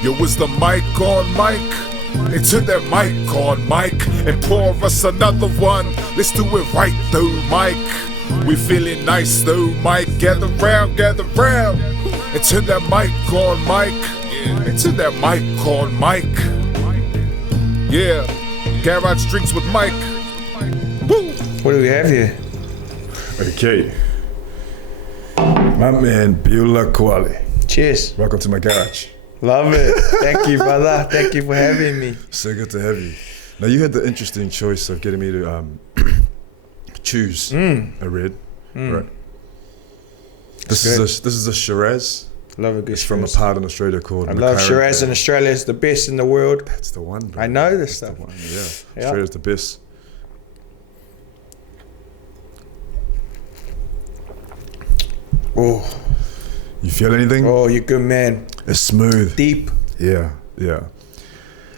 Yo, is the mic on, Mike? Into that mic on, Mike, and pour us another one. Let's do it right though, Mike. We feeling nice though, Mike. Gather round, gather round. Into that mic on, Mike. Into that mic on, Mike. Yeah, Garage Drinks with Mike. Woo! What do we have here? Okay. My man, Beulah Koale. Cheers. Welcome to my garage. Love it. Thank you, brother. Thank you for having me. So good to have you. Now, you had the interesting choice of getting me to choose a red. Right. This is a Shiraz. Love a good It's from a part in Australia called I love Shiraz in Australia. It's the best in the world. That's the one, bro. I know this stuff. The one. Yeah. Australia's the best. Oh. You feel anything? Oh, you're good, man. It's smooth. Deep. Yeah, yeah.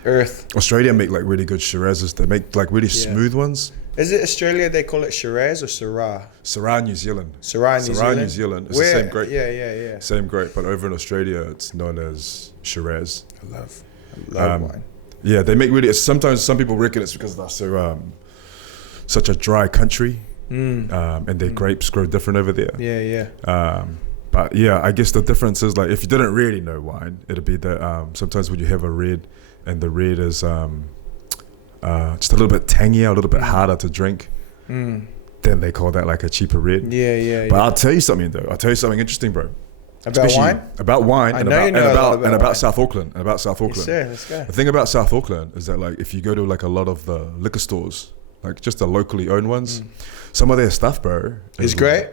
Earth. Australia make like really good Shirazes. They make like really smooth ones. Is it Australia they call it Shiraz or Syrah? Syrah, New Zealand. Syrah, New Zealand. It's the same grape. Yeah. Same grape, but over in Australia, it's known as Shiraz. I love wine. Yeah, they make really. Sometimes some people reckon it's because they're so such a dry country, and their grapes grow different over there. Yeah. But yeah, I guess the difference is like if you didn't really know wine, it'd be that sometimes when you have a red, and the red is just a little bit tangier, a little bit harder to drink, then they call that like a cheaper red. Yeah. But I'll tell you something though. I'll tell you something interesting, bro. About wine? About wine I and know about wine. South Auckland. And about South Auckland. Yes, sir. Let's go. The thing about South Auckland is that like if you go to like a lot of the liquor stores, like just the locally owned ones, some of their stuff, bro, It's great.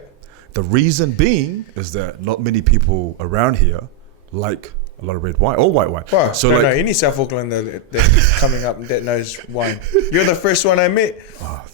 The reason being is that not many people around here like a lot of red wine or white wine. Bro, so don't like, know any South Auckland that's coming up that knows wine. You're the first one I met.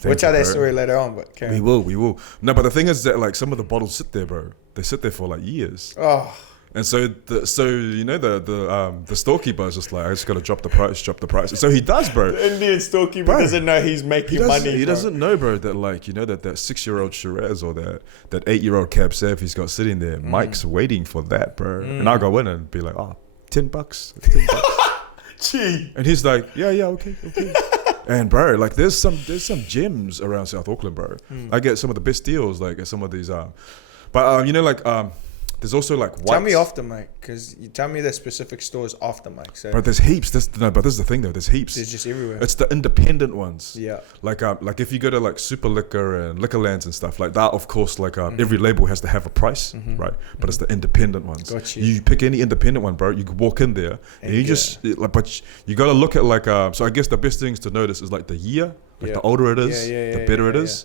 We'll tell that story later on, but we will. No, but the thing is that like some of the bottles sit there, bro. They sit there for like years. Oh. And so the storekeeper is just like, I just gotta drop the price. And so he does, bro. The Indian storekeeper doesn't know he's making money. He doesn't know, bro, that like, you know, that 6-year-old Shiraz or that 8-year-old Cab Sav he's got sitting there, Mike's waiting for that, bro. And I'll go in and be like, $10. Gee. And he's like, yeah, okay. And bro, like there's some gems around South Auckland, bro. I get some of the best deals like at some of these but you know, like there's also like whites. Tell me off the mic, because you tell me the specific stores off the mic. So but there's heaps. But this is the thing though. There's heaps. There's just everywhere. It's the independent ones. Yeah. Like if you go to like Super Liquor and Liquorlands and stuff like that, of course, like every label has to have a price, right? But it's the independent ones. Got you. You pick any independent one, bro. You can walk in there and you just like, but you got to look at like so I guess the best things to notice is like the year, like the older it is, the better it is.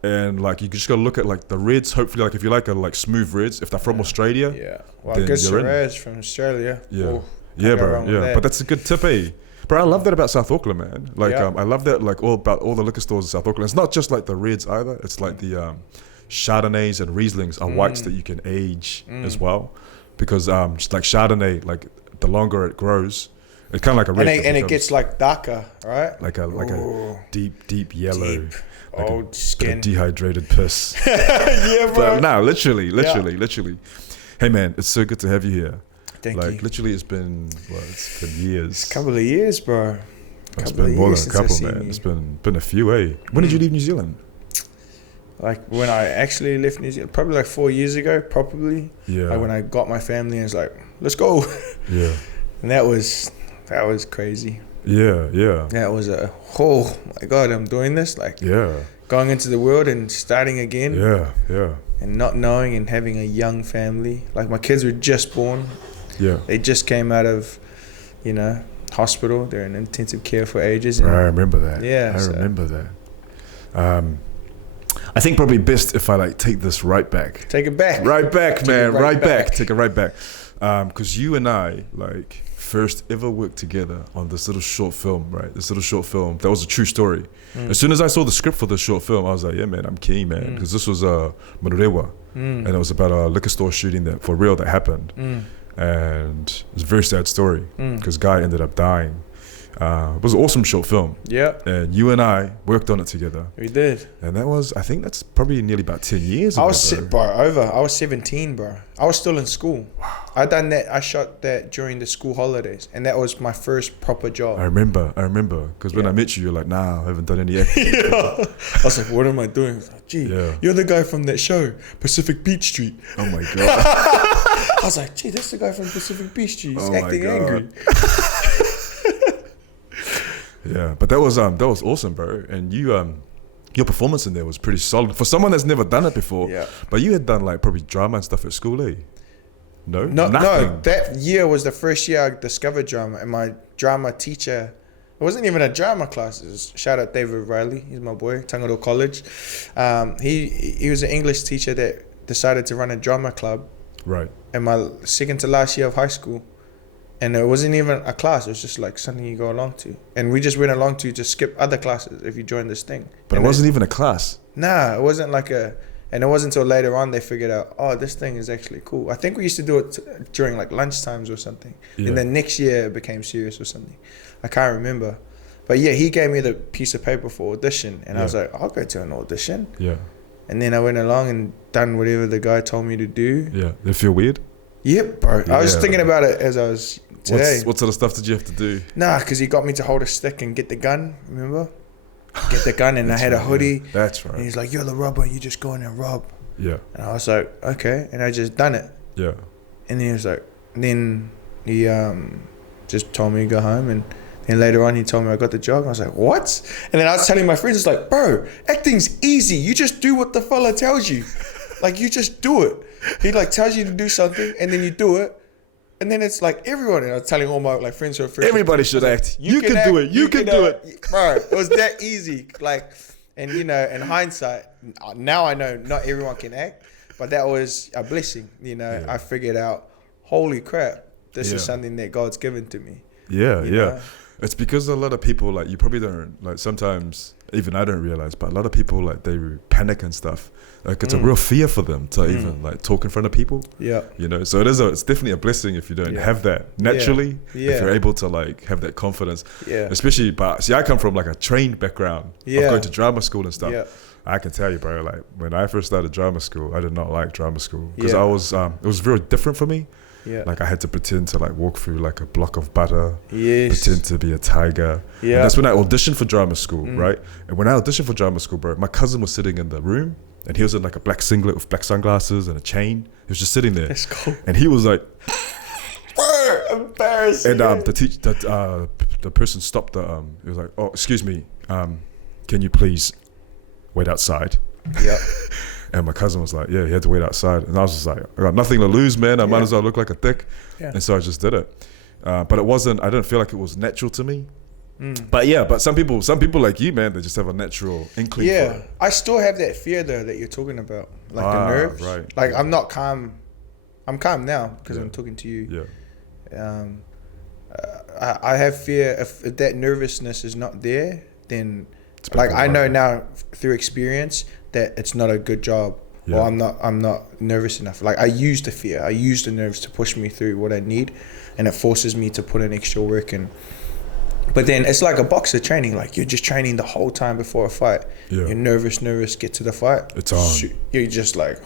And like you just gotta look at like the reds. Hopefully, like if you like a like smooth reds, if they're from Australia, well, good Shiraz from Australia. Bro. But that's a good tip, eh? Bro, I love that about South Auckland, man. Like I love that like all about all the liquor stores in South Auckland. It's not just like the reds either. It's like the Chardonnays and Rieslings are whites that you can age as well, because just like Chardonnay, like the longer it grows, it's kind of like a red, and it gets like darker, right? Like a deep yellow. Like old skin, dehydrated piss. Yeah, bro. But no, literally. Hey, man, it's so good to have you here. Thank you. Like, literally, it's been years. It's a couple of years, bro. It's been more than a couple, man. It's been a few, eh? When did you leave New Zealand? Like when I actually left New Zealand, probably like 4 years ago, probably. Yeah. Like when I got my family and it's like, let's go. Yeah. And that was crazy. Yeah. That was oh my God, I'm doing this. Like going into the world and starting again. Yeah. And not knowing and having a young family. Like my kids were just born. Yeah. They just came out of, hospital. They're in intensive care for ages. And I remember that. Yeah. I remember that. I think probably best if I like take this right back. Take it back. Right back, man. Right back. Take it right back. Because you and I like first ever worked together on this little short film, right? This little short film that was a true story. As soon as I saw the script for this short film, I was like, yeah, man, I'm keen, man, because this was Manurewa, and it was about a liquor store shooting that for real that happened, and it's a very sad story because guy ended up dying It was an awesome short film. Yeah. And you and I worked on it together. We did. And I think that's probably nearly about 10 years ago. I was 17, bro. I was still in school. Wow. I shot that during the school holidays. And that was my first proper job. I remember. Because when I met you, you're like, nah, I haven't done any acting. I was like, what am I doing? I was like, gee, you're the guy from that show, Pacific Beach Street. Oh my God. I was like, gee, that's the guy from Pacific Beach Street. He's acting angry. Yeah, but that was awesome, bro. And your performance in there was pretty solid for someone that's never done it before. Yeah. But you had done like probably drama and stuff at school, eh? No, nothing. That year was the first year I discovered drama, and my drama teacher. It wasn't even a drama class. It was, shout out David Riley. He's my boy, Beulah College. He was an English teacher that decided to run a drama club. Right. In my second to last year of high school. And it wasn't even a class. It was just like something you go along to. And we just went along to just skip other classes if you join this thing. But it wasn't even a class. Nah, it wasn't like a... And it wasn't until later on they figured out, oh, this thing is actually cool. I think we used to do it during like lunch times or something. Yeah. And then next year it became serious or something. I can't remember. But yeah, he gave me the piece of paper for audition. And I was like, I'll go to an audition. Yeah. And then I went along and done whatever the guy told me to do. Yeah. Did it feel weird? Yep, bro. Yeah. I was thinking about it as I was... Today. What sort of stuff did you have to do? Nah, because he got me to hold a stick and get the gun, remember? Get the gun, and I had a hoodie. Yeah. That's right. And he's like, you're the robber, you just go in and rob. Yeah. And I was like, okay. And I just done it. Yeah. And then he was like, then he just told me to go home. And then later on, he told me I got the job. I was like, what? And then I was telling my friends, it's like, bro, acting's easy. You just do what the fella tells you. Like, you just do it. He like tells you to do something, and then you do it. And then it's like everyone, and I was telling all my like friends who are first. Everybody should act. You can do it. You can do it. Bro, it was that easy. Like, and you know, in hindsight, now I know not everyone can act, but that was a blessing. You know, I figured out, holy crap, this is something that God's given to me. Yeah, you know? It's because a lot of people, like, you probably don't, like, sometimes, even I don't realize, but a lot of people, like, they panic and stuff. Like, it's a real fear for them to even, like, talk in front of people. Yeah. You know, so it's definitely a blessing if you don't have that naturally. Yeah. If you're able to, like, have that confidence. Yeah. Especially, but, see, I come from, like, a trained background of going to drama school and stuff. Yeah. I can tell you, bro, like, when I first started drama school, I did not like drama school. Because it was very different for me. Yeah. Like I had to pretend to like walk through like a block of butter, pretend to be a tiger. Yeah. And that's when I auditioned for drama school, right? And when I auditioned for drama school, bro, my cousin was sitting in the room and he was in like a black singlet with black sunglasses and a chain. He was just sitting there. That's cool. And he was like, embarrassing. And the person stopped he was like, oh, excuse me, can you please wait outside? Yeah. And my cousin was like, yeah, he had to wait outside. And I was just like, I got nothing to lose, man. I might as well look like a dick. Yeah. And so I just did it. But it wasn't, I didn't feel like it was natural to me. But some people like you, man, they just have a natural inkling for it. I still have that fear though that you're talking about. Like the nerves. Right. Like I'm not calm. I'm calm now because I'm talking to you. Yeah. I have fear if that nervousness is not there, then like I know now through experience that it's not a good job, or I'm not nervous enough. Like I use the fear, I use the nerves to push me through what I need, and it forces me to put in extra work. And but then it's like a boxer training. Like you're just training the whole time before a fight. Yeah. You're nervous, get to the fight. It's on. You're just like,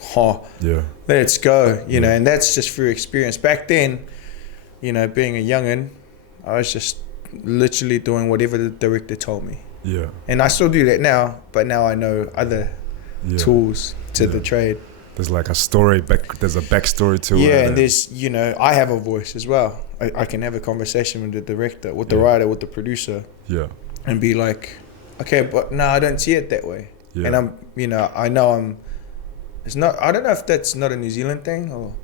let's go. You know, and that's just through experience. Back then, you know, being a youngin', I was just literally doing whatever the director told me. Yeah. And I still do that now, but now I know other tools to the trade. There's like a story there's a backstory to it. Yeah, and there's, you know, I have a voice as well. I can have a conversation with the director, with the writer, with the producer. Yeah. And be like, okay, but no, I don't see it that way. Yeah. And I'm, you know I don't know if that's not a New Zealand thing, or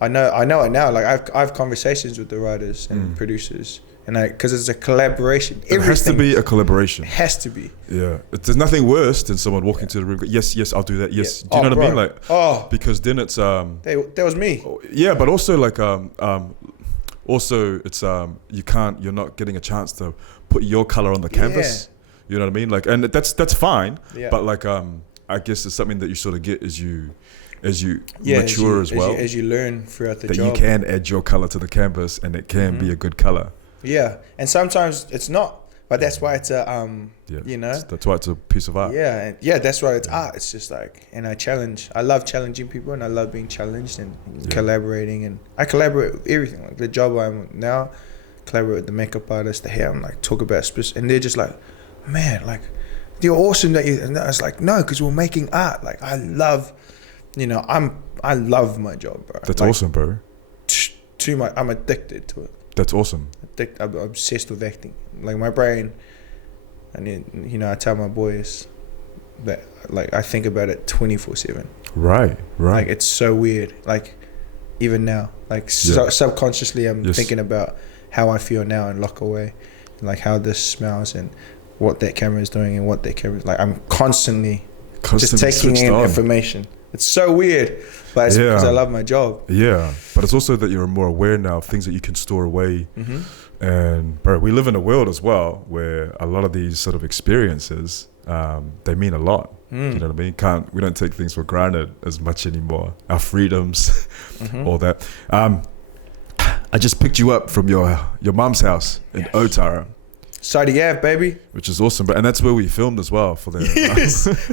I know it now. Like I have conversations with the writers and producers. And because it's a collaboration. It has to be a collaboration. It has to be. Yeah. There's nothing worse than someone walking to the room. Yes, I'll do that. Yes. Do you know what I mean? Like, because then it's that was me. Yeah, but also like also it's you're not getting a chance to put your color on the canvas. Yeah. You know what I mean? Like, and that's fine. Yeah. But like I guess it's something that you sort of get as you mature as well. As you learn throughout the job. That you can add your color to the canvas and it can be a good color. Yeah, and sometimes it's not. But that's why it's a, you know. That's why it's a piece of art. Yeah, that's why it's art. It's just like, and I love challenging people, and I love being challenged and collaborating. And I collaborate with everything. Like the job I'm now, collaborate with the makeup artist, the hair. I'm like, talk about and they're just like, man, like, you're awesome that you. And I was like, no, because we're making art. Like, I love, you know, I love my job, bro. That's like, awesome, bro. Too much. I'm addicted to it. That's awesome. I'm obsessed with acting. Like my brain, and then, you know, I tell my boys that like I think about it 24/7. Right. Like it's so weird. Like even now, like subconsciously, I'm thinking about how I feel now and lock away, and like how this smells and what that camera is doing and what that camera is like. I'm constantly just taking in information. It's so weird, but it's because I love my job. Yeah, but it's also that you're more aware now of things that you can store away. And bro, we live in a world as well where a lot of these sort of experiences, they mean a lot. You know what I mean? We don't take things for granted as much anymore. Our freedoms, all that. I just picked you up from your mom's house in Otara. SOUTHSIDER, baby. Which is awesome, and that's where we filmed as well for the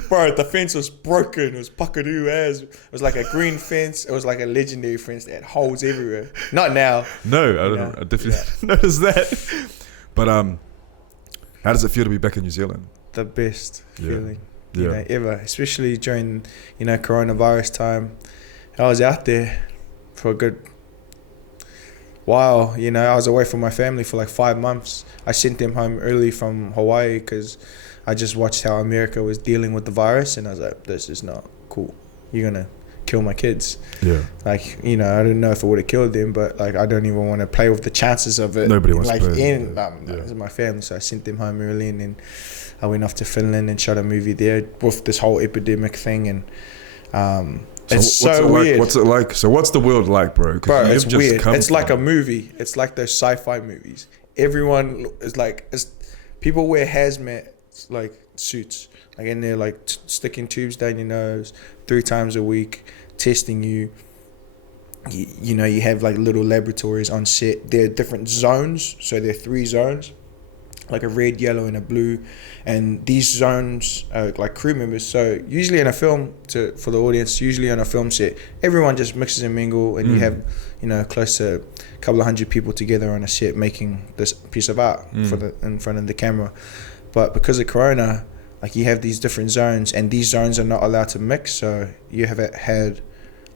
bro, the fence was broken. It was puckadoo as. It was like a green fence. It was like a legendary fence that had holes everywhere. Not now. No, I definitely noticed that. But how does it feel to be back in New Zealand? The best feeling, you know, ever. Especially during, you know, coronavirus time. I was out there for a good while, you know. I was away from my family for like 5 months. I sent them home early from Hawaii because I just watched how America was dealing with the virus, and I was like, this is not cool. You're gonna kill my kids. Yeah. Like, you know, I didn't know if it would have killed them, but like I don't even want to play with the chances of it. Nobody wants to play. This is my family, so I sent them home early, and then I went off to Finland and shot a movie there with this whole epidemic thing, and it's so weird. What's it like? So what's the world like, bro? Bro, it's weird. It's like a movie. It's like those sci-fi movies. Everyone is like, people wear hazmat like suits, like, and they're like sticking tubes down your nose 3 times a week, testing you. You know, you have like little laboratories on set. There are different zones, so there are 3 zones, like a red, yellow, and a blue, and these zones are like crew members. So usually in a film, for the audience, usually on a film set, everyone just mixes and mingle, and you have, you know, close to a couple of 100 people together on a set making this piece of art in front of the camera. But because of Corona, like, you have these different zones, and these zones are not allowed to mix. So you have had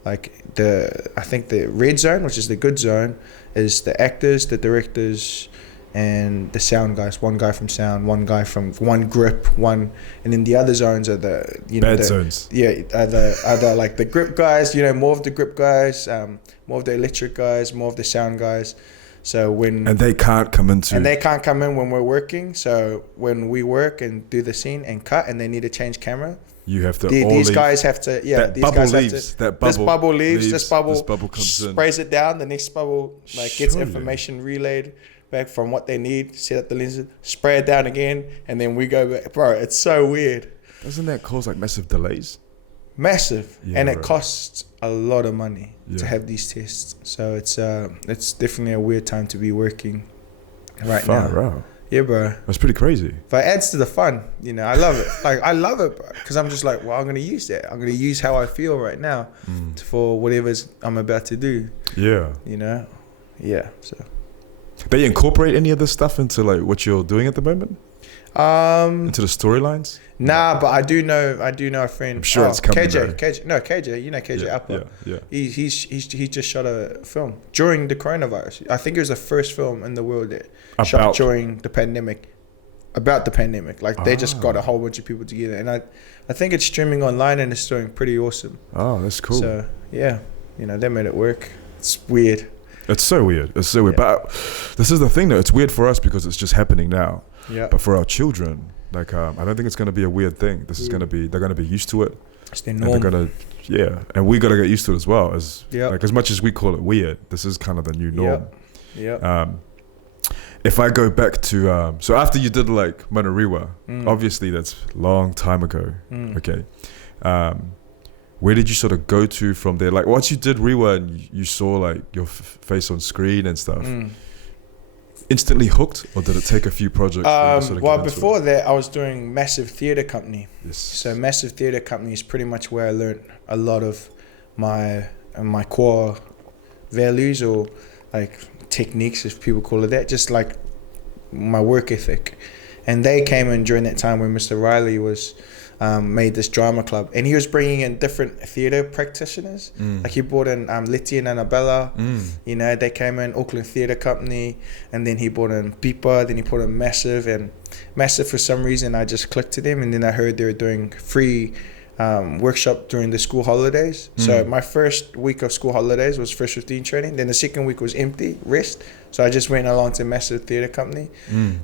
like I think the red zone, which is the good zone, is the actors, the directors, and the sound guys. 1 guy from sound, 1 guy from one grip, and then the other zones are the, you know, bad zones. Yeah, are the like the grip guys, you know, more of the grip guys, more of the electric guys, more of the sound guys. So and they can't come in when we're working. So when we work and do the scene and cut, and they need to change camera, you have to. These guys have to. Yeah, that these bubble guys leaves. have to. That bubble this bubble leaves. This bubble comes sprays it down. The next bubble gets information relayed back from what they need. Set up the lenses, spray it down again, and then we go back. Bro, it's so weird. Doesn't that cause like massive delays? Massive, and it costs a lot of money to have these tests. So it's definitely a weird time to be working right now. Wow. Yeah, bro. That's pretty crazy. But it adds to the fun, you know. I love it. Like, I love it, bro. Because I'm just like, well, I'm going to use that. I'm going to use how I feel right now for whatever I'm about to do. Yeah. You know? Yeah, so. They incorporate any of this stuff into like what you're doing at the moment? Into the storylines? Nah, but I do know a friend. I'm sure it's coming. KJ, you know KJ Upper. Yeah. He just shot a film during the coronavirus. I think it was the first film in the world that shot during the pandemic. About the pandemic. Like, they just got a whole bunch of people together, and I think it's streaming online, and it's doing pretty awesome. Oh, that's cool. So yeah, you know, they made it work. It's weird. It's so weird. But this is the thing, though. It's weird for us because it's just happening now. Yeah. But for our children, like, I don't think it's going to be a weird thing. This is going to be, they're going to be used to it. It's their norm. And they're going to, and we got to get used to it as well. Like, as much as we call it weird, this is kind of the new norm. If I go back to, so after you did like Manariwa, obviously that's a long time ago. Okay. Where did you sort of go to from there? Like, once you did Rewa and you saw like your face on screen and stuff, instantly hooked, or did it take a few projects? Well, before that, I was doing Massive Theatre Company. Yes. So Massive Theatre Company is pretty much where I learned a lot of my core values, or like techniques, if people call it that, just like my work ethic. And they came in during that time when Mr. Riley was made this drama club, and he was bringing in different theatre practitioners. Like he brought in Letty and Annabella, you know, they came in, Auckland Theatre Company, and then he brought in Pipa, then he brought in Massive, and Massive, for some reason, I just clicked to them, and then I heard they were doing free workshop during the school holidays. So my first week of school holidays was First 15 training, then the second week was empty, rest. So I just went along to Massive Theatre Company.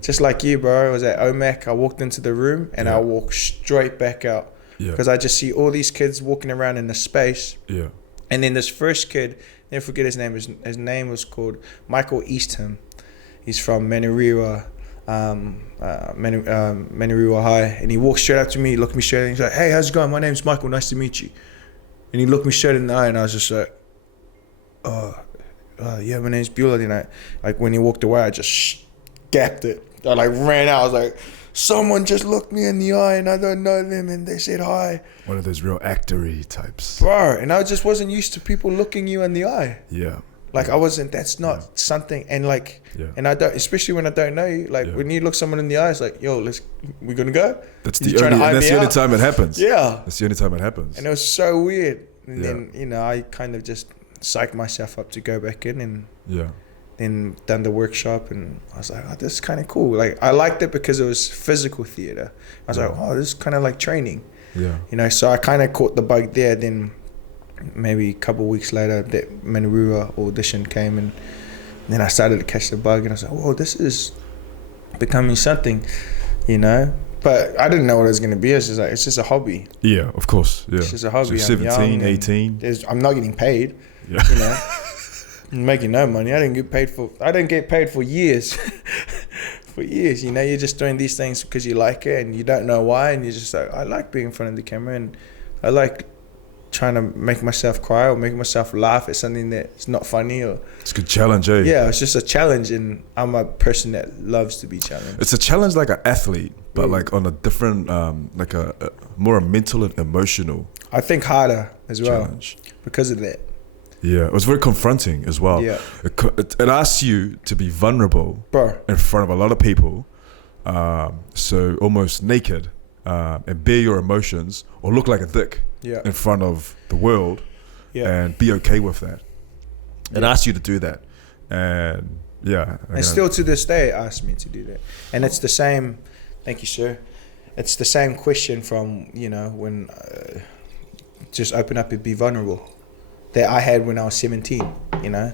Just like you, bro. I was at OMAC, I walked into the room and I walked straight back out. Because I just see all these kids walking around in the space. And then this first kid, never forget his name, his name was called Michael Eastham. He's from Manurewa, Manurewa High, and he walked straight up to me, looked me straight in, he's like, "Hey, how's it going? My name's Michael, nice to meet you." And he looked me straight in the eye, and I was just like, yeah, my name's Beulah. And like when he walked away, I just gapped it. I like ran out. I was like, someone just looked me in the eye and I don't know them, and they said hi. One of those real actory types, bro. And I just wasn't used to people looking you in the eye. Like I wasn't. That's not something. And like, and I don't, especially when I don't know you. Like when you look someone in the eye, it's like, yo, we're gonna go. That's the only time it happens. Yeah, that's the only time it happens. And it was so weird. And then, you know, I kind of just psyched myself up to go back in, and then done the workshop, and I was like, oh, this is kind of cool. Like I liked it because it was physical theater. I was like, oh, this is kind of like training. You know, so I kind of caught the bug there. Then maybe a couple of weeks later, that Manurewa audition came, and then I started to catch the bug, and I was like, whoa, this is becoming something, you know. But I didn't know what it was going to be. It's just like, it's just a hobby. Yeah, of course. Yeah. It's just a hobby. So 17, 18. I'm not getting paid. You know, I'm making no money. I didn't get paid for years. For years, you know, you're just doing these things because you like it and you don't know why, and you're just like, I like being in front of the camera, and I like trying to make myself cry or make myself laugh at something that's not funny. Or it's a good challenge, eh? Yeah, it's just a challenge, and I'm a person that loves to be challenged. It's a challenge like an athlete, but like on a different, like a more mental and emotional. I think harder as well because of that. Yeah, it was very confronting as well. Yeah, it asks you to be vulnerable, bro, in front of a lot of people, so almost naked, and bear your emotions or look like a dick in front of the world, and be okay with that. It asks you to do that, and still to this day, it asks me to do that, and it's the same. Thank you, sir. It's the same question from, you know, when just open up and be vulnerable, that I had when I was 17, you know,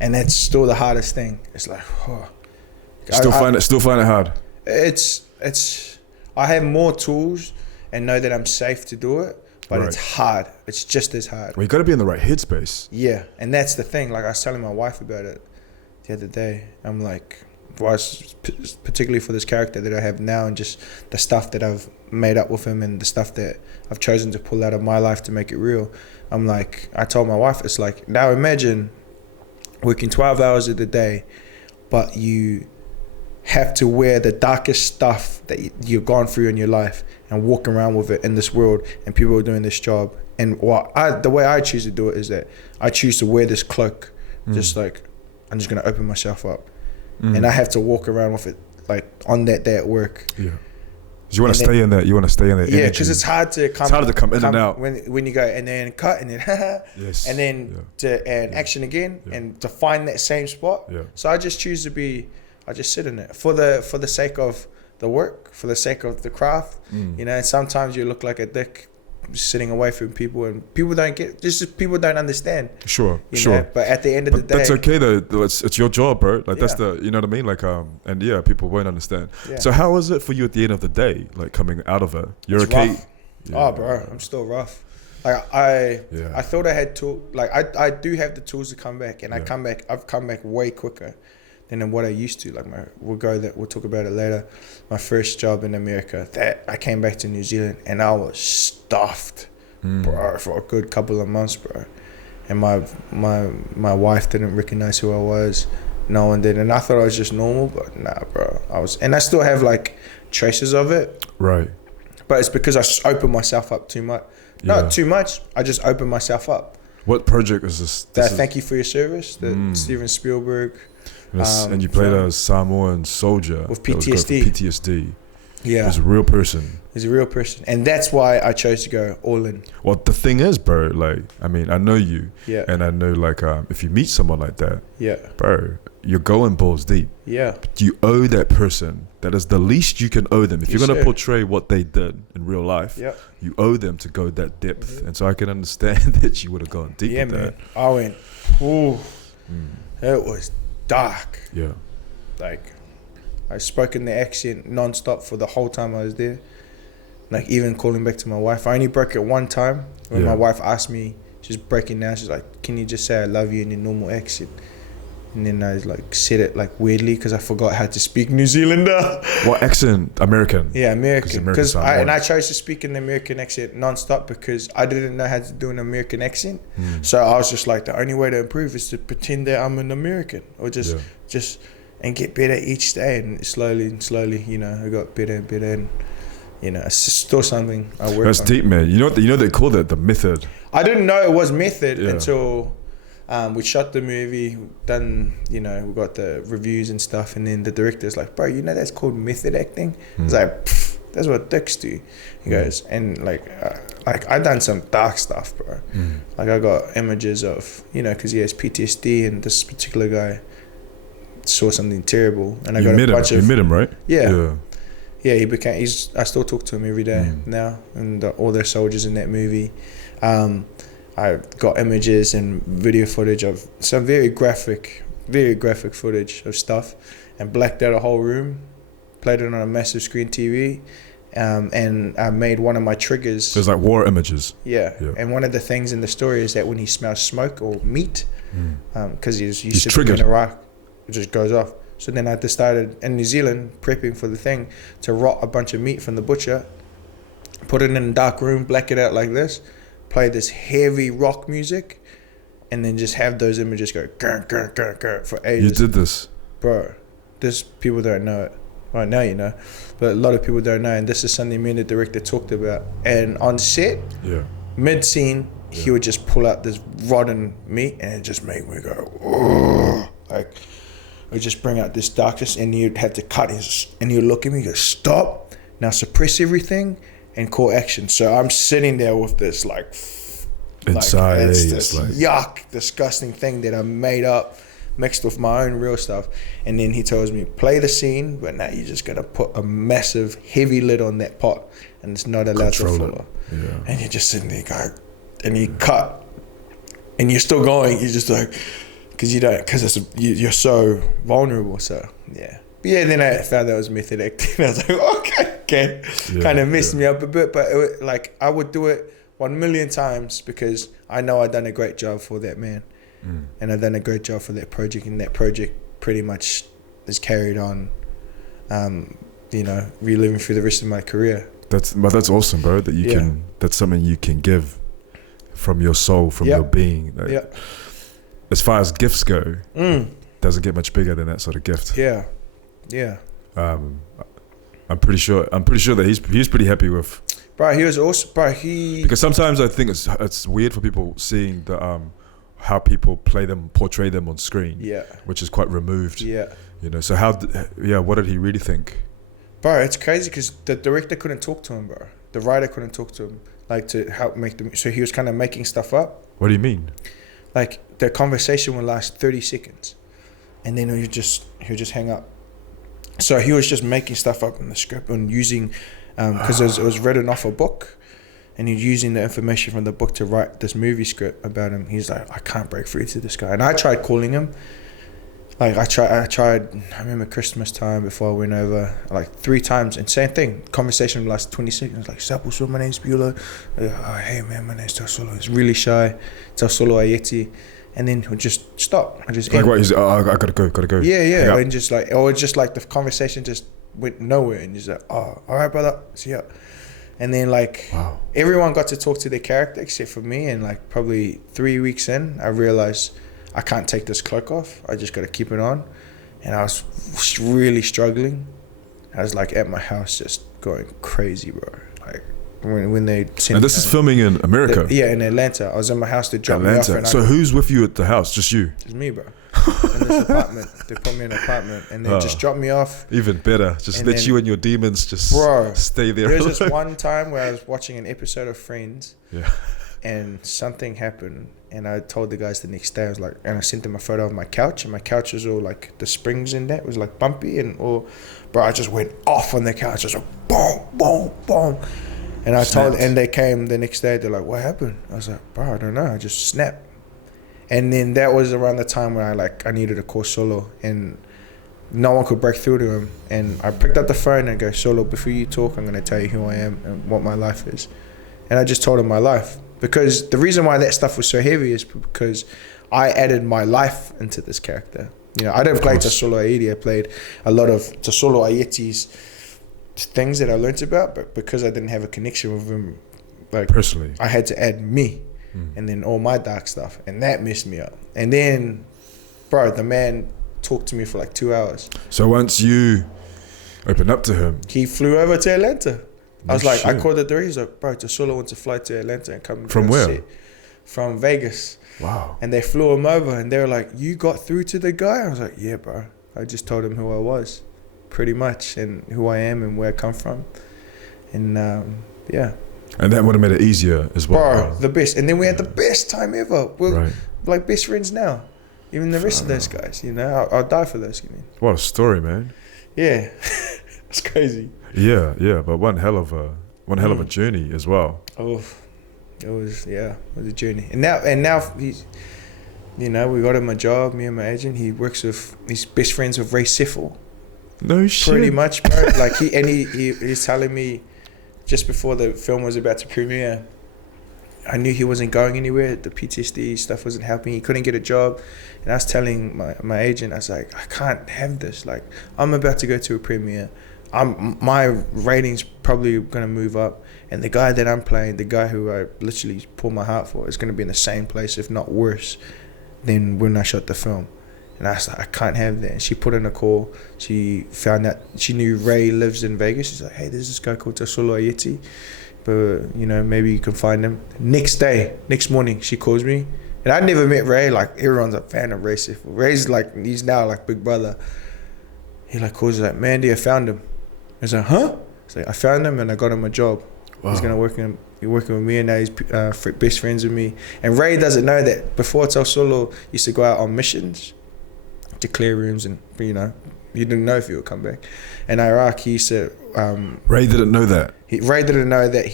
and that's still the hardest thing. It's like, still find it hard. I have more tools and know that I'm safe to do it, but it's hard. It's just as hard. Well, you got to be in the right headspace. Yeah, and that's the thing. Like I was telling my wife about it the other day. I'm like, particularly for this character that I have now, and just the stuff that I've made up with him and the stuff that I've chosen to pull out of my life to make it real. I'm like, I told my wife, it's like, now imagine working 12 hours of the day, but you have to wear the darkest stuff that you've gone through in your life and walk around with it in this world, and people are doing this job. And the way I choose to do it is that I choose to wear this cloak, just like, I'm just gonna open myself up, and I have to walk around with it like on that day at work. Yeah, you want to stay in that. You want to stay in that. Yeah, because it's hard to come. It's harder to come in and out when you go and then cut and then and then action again and to find that same spot. Yeah. So I just choose to be. I just sit in it for the sake of the work, for the sake of the craft. You know, and sometimes you look like a dick sitting away from people, and people don't get, just people don't understand. Sure. But at the end of the day, that's okay though. It's your job, bro. Like that's the, you know what I mean? Like and people won't understand. Yeah. So how was it for you at the end of the day? Like coming out of it, you're okay. Rough. Yeah. Oh, bro, I'm still rough. Like I thought I had I do have the tools to come back, and I've come back way quicker than what I used to. Like we'll talk about it later. My first job in America, that I came back to New Zealand and I was stuffed, bro, for a good couple of months, bro. And my wife didn't recognize who I was. no one did. And I thought I was just normal, but nah, bro. I still have like traces of it. Right. But it's because I opened myself up too much. Not too much. I just opened myself up. What project was this? Thank You for Your Service. The Steven Spielberg. And you played a Samoan soldier with PTSD. PTSD. Yeah. He's a real person. He's a real person. And that's why I chose to go all in. Well, the thing is, bro, like, I mean, I know you. Yeah. And I know, like, if you meet someone like that, yeah, bro, you're going balls deep. Yeah. But you owe that person. That is the least you can owe them. If you're going to portray what they did in real life, you owe them to go that depth. And so I can understand that you would have gone deep with that. I went, ooh, it was dark. Yeah. Like, I spoke in the accent non-stop for the whole time I was there. Like, even calling back to my wife. I only broke it one time when my wife asked me, she's breaking down, she's like, can you just say I love you in your normal accent? And then I like said it like weirdly because I forgot how to speak New Zealander. What accent? American? Yeah, American. Because I chose to speak in the American accent non-stop because I didn't know how to do an American accent. So I was just like, the only way to improve is to pretend that I'm an American or just and get better each day. And slowly, you know, I got better and better. And, you know, it's still something I work on. That's deep, man. You know they called it the method. I didn't know it was method until... we shot the movie, done, you know, we got the reviews and stuff, and then the director's like, bro, you know that's called method acting? It's like, that's what dicks do. He goes, and like I done some dark stuff, bro. Like I got images of, you know, because he has PTSD, and this particular guy saw something terrible, and I got a bunch of... You met him, right? Yeah, he became... I still talk to him every day now, and all their soldiers in that movie. I got images and video footage of some very graphic footage of stuff, and blacked out a whole room, played it on a massive screen TV, and I made one of my triggers. There's like war images. Yeah, and one of the things in the story is that when he smells smoke or meat, because he's used to triggered in Iraq, it just goes off. So then I decided in New Zealand, prepping for the thing, to rot a bunch of meat from the butcher, put it in a dark room, black it out like this, play this heavy rock music, and then just have those images go grr, grr, grr, grr, for ages. You did this? Bro, this, people don't know it. Right now you know, but a lot of people don't know, and this is something me and the director talked about. And on set, mid-scene, he would just pull out this rotten meat, and it just made me go, oh, like, it would just bring out this darkness, and you'd have to cut, and you'd look at me and go, stop, now suppress everything, and call action. So I'm sitting there with this like inside, like, it's this yuck, disgusting thing that I made up, mixed with my own real stuff. And then he tells me, play the scene, but now you just gotta put a massive heavy lid on that pot, and it's not allowed to flow. And you're just sitting there going, and you cut, and you're still going. You're just like, because you're so vulnerable. So yeah, then I found that was method acting. I was like, okay. Kind of messed me up a bit, but like I would do it 1,000,000 times because I know I've done a great job for that man, and I've done a great job for that project, and that project pretty much is carried on, you know, reliving through the rest of my career. That's awesome, bro. That you can. That's something you can give from your soul, from your being. Like, as far as gifts go, doesn't get much bigger than that sort of gift. Yeah. I'm pretty sure that he's pretty happy with. Bro, he was awesome. Bro, because sometimes I think it's weird for people seeing the how people portray them on screen. Yeah. Which is quite removed. Yeah. You know. So what did he really think? Bro, it's crazy because the director couldn't talk to him, bro. The writer couldn't talk to him, like to help make them. So he was kind of making stuff up. What do you mean? Like the conversation would last 30 seconds, and then he'll just hang up. So he was just making stuff up in the script and using, because it was written off a book, and he's using the information from the book to write this movie script about him. He's like, I can't break through to this guy. And I tried calling him. Like I remember Christmas time before I went over, like 3 times, and same thing. Conversation last 20 seconds. Like, Sapo, my name's Beulah. Oh, hey man, my name's Tausolo. He's really shy. Tausolo Ayeti. And then he'll just stop. I just like what? He's I gotta go. Yeah. And just like, or just like the conversation just went nowhere, and he's like, oh, all right, brother, see ya. And then like everyone got to talk to their character except for me, and like probably 3 weeks in, I realized I can't take this cloak off. I just got to keep it on. And I was really struggling. I was like at my house just going crazy, bro. Like when they sent. And this is filming in America. In Atlanta. I was in my house. They dropped me off. And so who's with you at the house? Just you? Just me, bro. In this apartment. They put me in an apartment and they just dropped me off. Even better. Just let you and your demons just stay there. There was this one time where I was watching an episode of Friends. Yeah. And something happened. And I told the guys the next day, I was like, and I sent them a photo of my couch, and my couch was all like, the springs in that was like bumpy and all, bro, I just went off on the couch, just like, boom, boom, boom. And I told, and they came the next day, they're like, what happened? I was like, bro, I don't know, I just snapped. And then that was around the time where I needed to call Solo, and no one could break through to him. And I picked up the phone and go, Solo, before you talk, I'm going to tell you who I am and what my life is. And I just told him my life. Because the reason why that stuff was so heavy is because I added my life into this character. You know, I didn't play Tasolo Aeti. I played a lot of Tasolo Aeti's things that I learnt about, but because I didn't have a connection with him, like personally, I had to add me and then all my dark stuff, and that messed me up. And then, bro, the man talked to me for like 2 hours. So once you opened up to him, he flew over to Atlanta. I was like, I called the door. He's like, bro, Tasolo wants to fly to Atlanta and come. From where? Set. From Vegas. Wow. And they flew him over and they were like, you got through to the guy? I was like, yeah, bro. I just told him who I was, pretty much, and who I am and where I come from. And yeah. And that would have made it easier as well. Bro, the best. And then we had the best time ever. We're like best friends now. Even the rest of those guys, you know, I'll die for those. You mean? What a story, man. Yeah. It's crazy. Yeah, but one hell of a journey as well. Oh, it was a journey. And now he's, you know, we got him a job, me and my agent. He's best friends with Ray Seffel. No shit. Pretty much, bro. Like he's telling me just before the film was about to premiere, I knew he wasn't going anywhere. The PTSD stuff wasn't helping. He couldn't get a job. And I was telling my agent, I was like, I can't have this. Like, I'm about to go to a premiere. My rating's probably going to move up. And the guy that I'm playing, the guy who I literally pulled my heart for, is going to be in the same place, if not worse, than when I shot the film. And I was like, I can't have that. And she put in a call. She found out, she knew Ray lives in Vegas. She's like, hey, there's this guy called Tasolo Aeti. But, you know, maybe you can find him. Next morning, she calls me. And I never met Ray. Like, everyone's a fan of Ray Seffel. Ray's like, he's now like big brother. He like calls me like, Mandy, I found him. I was like, huh? It's like, I found him and I got him a job. Wow. He's working with me, and now he's best friends with me. And Ray doesn't know that before Tasolo used to go out on missions to clear rooms, and, you know, he didn't know if he would come back. In Iraq, he used to... Ray didn't know that? Ray didn't know that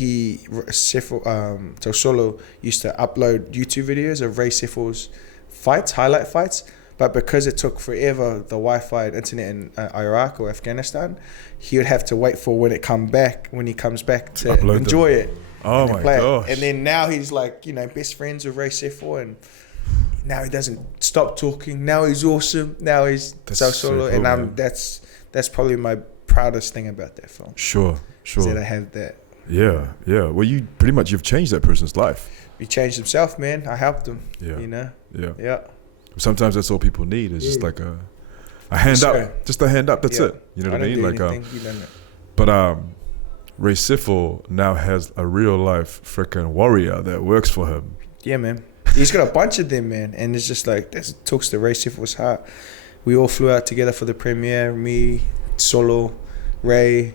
Tasolo used to upload YouTube videos of Ray Seffel's fights, highlight fights. But because it took forever, the Wi-Fi and internet in Iraq or Afghanistan, he would have to wait for when he comes back to enjoy it. Oh my gosh. And then now he's like, you know, best friends with Ray Seffel, and now he doesn't stop talking. Now he's awesome. Now he's Tasolo, and that's probably my proudest thing about that film. Sure. Is that I have that. Yeah. Well, you've changed that person's life. He changed himself, man. I helped him. Yeah. You know. Yeah. Sometimes that's all people need is just like a hand up, just a hand up. That's it. You know what I mean? Like, but Ray Seffel now has a real life freaking warrior that works for him. Yeah, man. He's got a bunch of them, man, and it's just like that talks to Ray Seffel's heart. We all flew out together for the premiere. Me, Solo, Ray.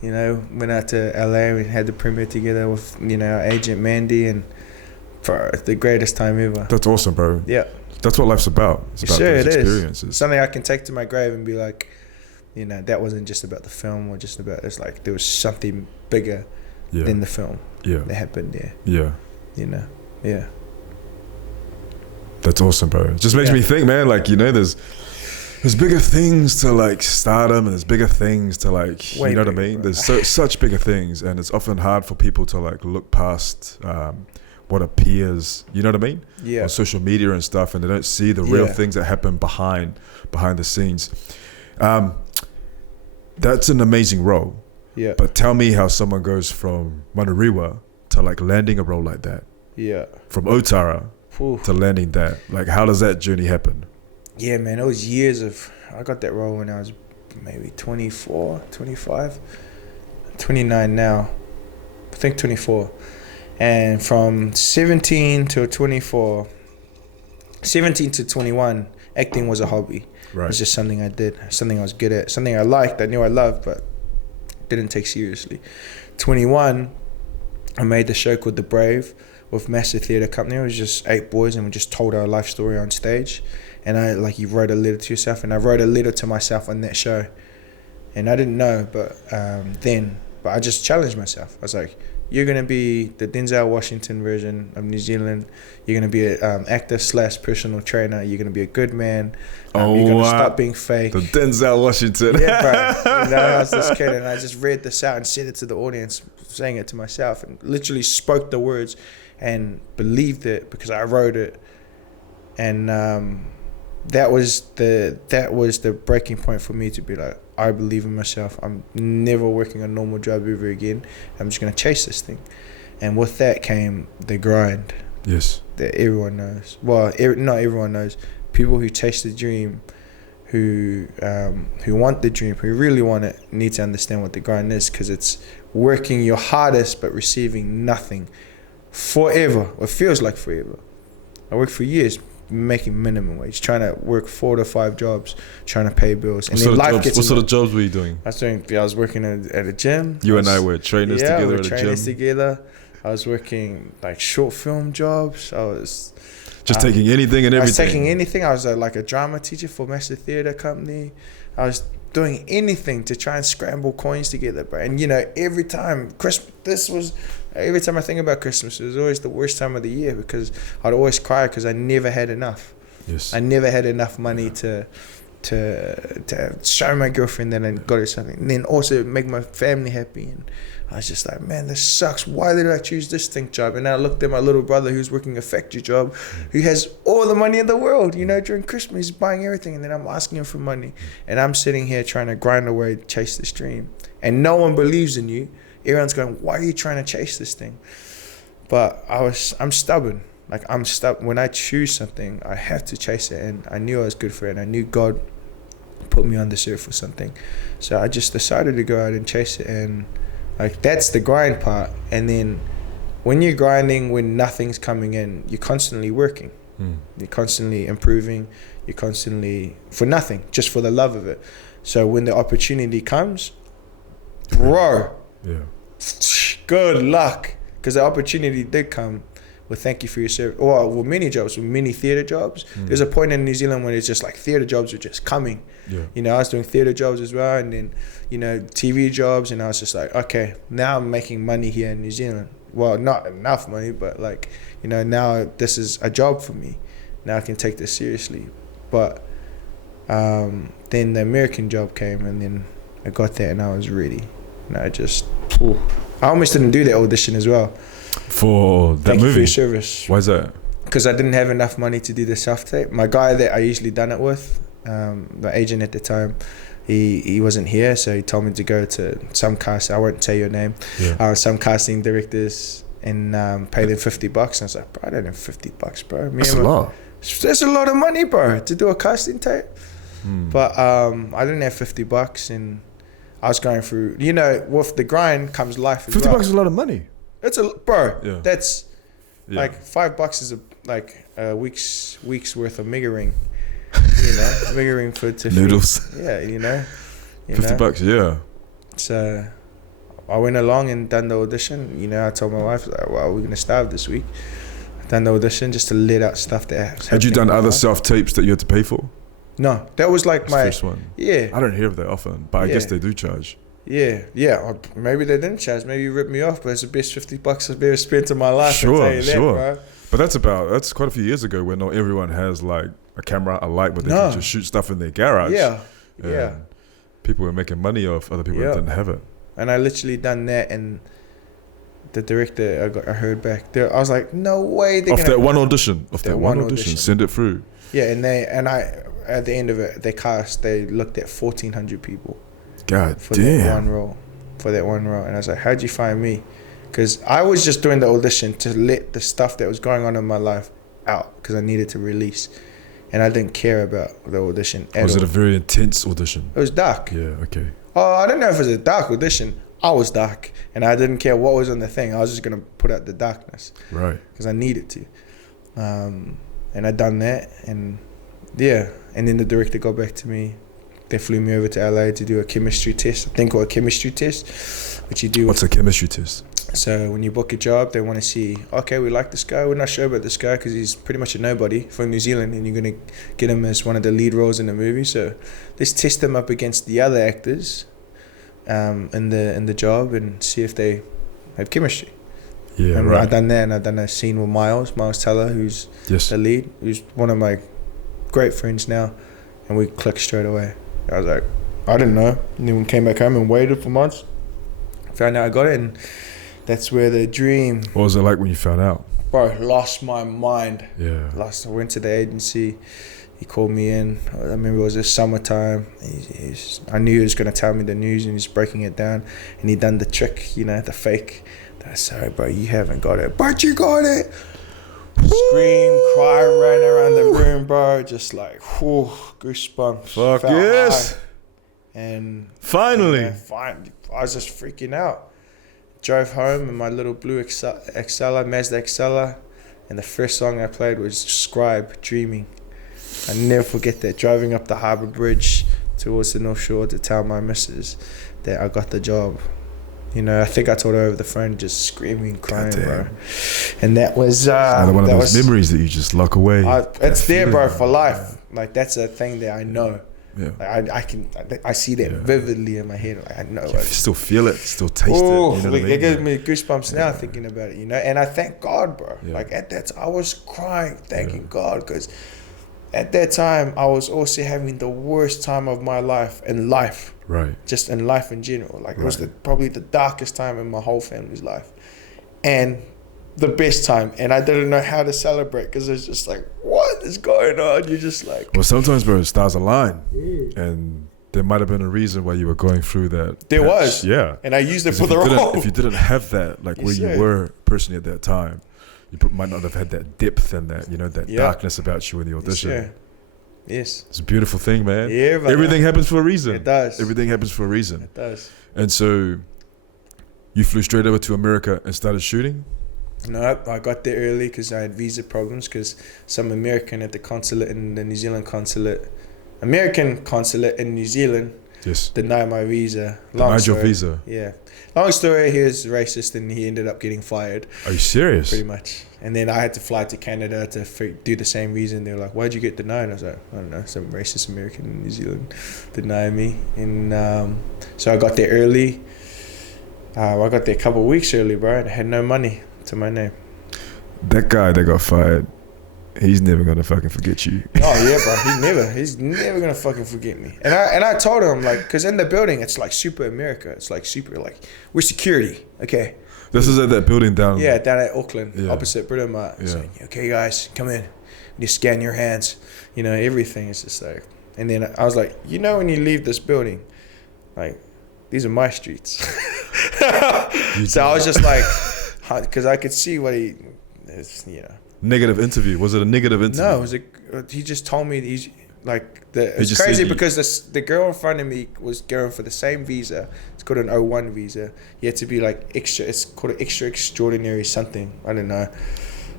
You know, went out to LA. We had the premiere together with, you know, our agent Mandy, and for the greatest time ever. That's awesome, bro. Yeah. That's what life's about. It's about those experiences. Something I can take to my grave and be like, you know, that wasn't just about the film or just about, it's like there was something bigger than the film that happened there. Yeah. You know, yeah. That's awesome, bro. It just makes me think, man, like, you know, there's bigger things to like stardom, and there's bigger things to like, you know what I mean? Bro. There's such bigger things, and it's often hard for people to like look past what appears, you know what I mean? Yeah. On social media and stuff, and they don't see the real things that happen behind the scenes. That's an amazing role. Yeah. But tell me how someone goes from Manurewa to like landing a role like that. Yeah. From Otara to landing that? Like, how does that journey happen? Yeah, man, it was years of... I got that role when I was maybe 24, 25, 29 now. I think 24. And from 17 to 24, 17 to 21, acting was a hobby. Right. It was just something I did, something I was good at, something I liked, I knew I loved, but didn't take seriously. 21, I made the show called The Brave with Massive Theatre Company. It was just 8 boys and we just told our life story on stage. And you wrote a letter to yourself, and I wrote a letter to myself on that show. And I didn't know, but I just challenged myself. I was like, you're going to be the Denzel Washington version of New Zealand. You're going to be an actor / personal trainer. You're going to be a good man. You're going to stop being fake. The Denzel Washington. Yeah, bro. I was this kid, and I just read this out and said it to the audience, saying it to myself, and literally spoke the words and believed it because I wrote it. And that was the breaking point for me to be like, I believe in myself. I'm never working a normal job ever again. I'm just going to chase this thing. And with that came the grind. Yes. That everyone knows. Well, not everyone knows. People who chase the dream, who want the dream, who really want it, need to understand what the grind is, because it's working your hardest but receiving nothing forever. It feels like forever. I worked for years making minimum wage, trying to work 4 to 5 jobs, trying to pay bills. And what sort of jobs were you doing? I was working at a gym. You and I were trainers together at a gym. Trainers together. I was working like short film jobs. I was just taking anything and everything. I was taking anything. I was like a drama teacher for Massive Theatre Company. I was doing anything to try and scramble coins together, bro. And every time every time I think about Christmas, it was always the worst time of the year because I'd always cry because I never had enough. Yes. I never had enough money to show my girlfriend that I got her something, and then also make my family happy. And I was just like, man, this sucks. Why did I choose this job? And I looked at my little brother who's working a factory job, who has all the money in the world. During Christmas, he's buying everything, and then I'm asking him for money, and I'm sitting here trying to grind away, chase this dream, and no one believes in you. Everyone's going, why are you trying to chase this thing? But I'm stubborn. Like, I'm stubborn. When I choose something, I have to chase it, and I knew I was good for it, and I knew God put me on this earth for something. So I just decided to go out and chase it, and like, that's the grind part. And then when you're grinding, when nothing's coming in, you're constantly working. You're constantly improving. You're constantly for nothing, just for the love of it. So when the opportunity comes, bro, good luck, because the opportunity did come. Well, thank you for your service. Well, many jobs, many theatre jobs. There's a point in New Zealand when it's just like theatre jobs are just coming. Yeah. I was doing theatre jobs as well, and then TV jobs, and I was just like, okay, now I'm making money here in New Zealand. Well, not enough money, but like, now this is a job for me. Now I can take this seriously. But then the American job came, and then I got that, and I was ready. And I almost didn't do that audition as well. For that Thank movie? You for your service. Why is that? Because I didn't have enough money to do the self-tape. My guy that I usually done it with, the agent at the time, he wasn't here, so he told me to go to some cast. I won't say your name. Yeah. Some casting directors and pay them $50. And I was like, bro, I don't have $50, bro. That's a lot. That's a lot of money, bro, to do a casting tape. But I didn't have $50, and I was going through. With the grind comes life. $50 is a lot of money. It's bro. Yeah. That's like $5 is a week's worth of Mega Ring. Mega Ring for noodles. Yeah, $50. Yeah. So I went along and done the audition. I told my wife, like, well, we're gonna starve this week. I done the audition just to let out stuff that. Had you done other self tapes that you had to pay for? No, that was like my first one. Yeah. I don't hear of that often, but I guess they do charge. Yeah. Or maybe they didn't charge. Maybe you ripped me off, but it's the best $50 I've ever spent in my life. Sure. Bro. But that's quite a few years ago, when not everyone has like a camera, a light, but they can just shoot stuff in their garage. Yeah. People were making money off other people that didn't have it. And I literally done that, and the director, I heard back. I was like, no way. Off that one audition. Send it through. Yeah, and I at the end of it, they looked at 1,400 people. God for damn. That one role. And I was like, how'd you find me? Because I was just doing the audition to let the stuff that was going on in my life out because I needed to release. And I didn't care about the audition at all. Was it a very intense audition? It was dark. Yeah, okay. Oh, I don't know if it was a dark audition. I was dark, and I didn't care what was on the thing. I was just gonna put out the darkness, right? Because I needed to. And I done that, and yeah. And then the director got back to me. They flew me over to LA to do a chemistry test, a thing called a chemistry test, which you do. What's a chemistry test? So when you book a job, they want to see, okay, we like this guy. We're not sure about this guy because he's pretty much a nobody from New Zealand, and you're going to get him as one of the lead roles in the movie. So let's test him up against the other actors in the job and see if they have chemistry. Yeah, and right. I done that, and I done a scene with Miles Teller, who's the lead, who's one of my great friends now, and we clicked straight away. I was like, I didn't know. And then we came back home and waited for months. Found out I got it, and that's where the dream. What was it like when you found out? Bro, lost my mind. Yeah. I went to the agency. He called me in. I remember it was this summertime. I knew he was going to tell me the news, and he's breaking it down. And he done the trick, the fake. I said, sorry, bro, you haven't got it. But you got it. Scream, cry, ran around the room, bro. Just like, whew, goosebumps. Fuck yes. High. And finally. I was just freaking out. Drove home in my little blue Mazda Excella, and the first song I played was Scribe, Dreaming. I never forget that, driving up the harbour bridge towards the North Shore to tell my missus that I got the job. I think I told her over the phone, just screaming, crying, bro. And that was one of those memories that you just lock away. It's there, bro, for life. Like, that's a thing that I know. Yeah. Like, I see that vividly in my head. Like, I know. You still feel it, still taste it. You know what I mean? It gives me goosebumps now thinking about it, And I thank God, bro. Yeah. Like, at that time, I was crying, thanking God, because at that time, I was also having the worst time of my life in life. Right. Just in life in general. Like, it was probably the darkest time in my whole family's life. And the best time. And I didn't know how to celebrate because it's just like, what is going on? You're just like... Well, sometimes, bro, stars align. And there might have been a reason why you were going through that. There was. Yeah. And I used it for the role. If you didn't have that, like where you were personally at that time, you might not have had that depth and that, that darkness about you in the audition. Yes. It's a beautiful thing, man. Yeah, everything happens for a reason. It does. Everything happens for a reason. It does. And so you flew straight over to America and started shooting? No, I got there early because I had visa problems because some American at the consulate in the New Zealand consulate, American consulate in New Zealand, denied my visa. Denied your visa? Yeah. Long story, he was racist and he ended up getting fired. Are you serious? Pretty much. And then I had to fly to Canada to do the same visa, and they were like, why'd you get denied? I was like, I don't know, some racist American in New Zealand denied me. And so I got there early. I got there a couple of weeks early, bro, and I had no money to my name. That guy that got fired, he's never gonna fucking forget you. Oh yeah, bro. He's never gonna fucking forget me. And I told him, like, because in the building it's like super America. It's like super, like, we're security. Okay. This is at that building down. Yeah, down at Auckland, opposite Beulah Koale. Yeah. Like, okay, guys, come in. You scan your hands. Everything is just like. And then I was like, when you leave this building, like, these are my streets. So I was just like, because I could see what he. Negative interview. Was it a negative interview? No, it was he just told me he's like it's crazy because the girl in front of me was going for the same visa. It's called an O1 visa. You had to be like extra. It's called an extra extraordinary something. I don't know.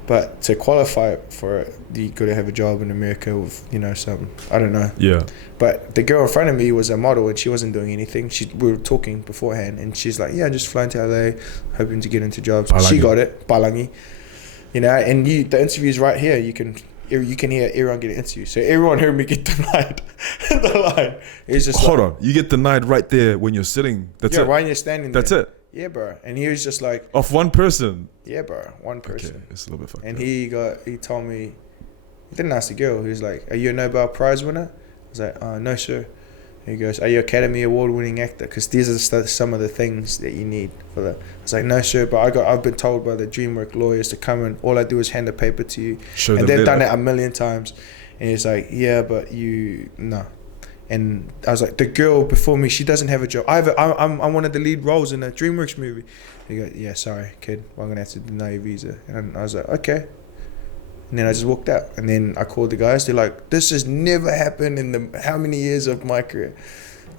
But to qualify for it, you got to have a job in America with something. I don't know. Yeah. But the girl in front of me was a model and she wasn't doing anything. We were talking beforehand and she's like, yeah, I'm just flying to LA, hoping to get into jobs. Palangi. She got it, Palangi. And the interview's right here. You can hear everyone get an interview. So everyone heard me get denied in the line. It's just hold on. You get denied right there when you're sitting. That's it. Yeah, when you're standing there. That's it. Yeah, bro. And he was just like, off one person. Yeah, bro. One person. Okay, it's a little bit fucked and up. he told me, he didn't ask the girl. He was like, are you a Nobel Prize winner? I was like, no, sir. He goes, are you Academy Award winning actor? Because these are some of the things that you need for that. I was like, no, sir, but I've been told by the DreamWorks lawyers to come and all I do is hand a paper to you. And they've done it a million times. And he's like, yeah, but no. And I was like, the girl before me, she doesn't have a job. I'm one of the lead roles in a DreamWorks movie. He goes, yeah, sorry, kid, I'm gonna have to deny your visa. And I was like, okay. And then I just walked out. And then I called the guys. They're like, this has never happened in the how many years of my career.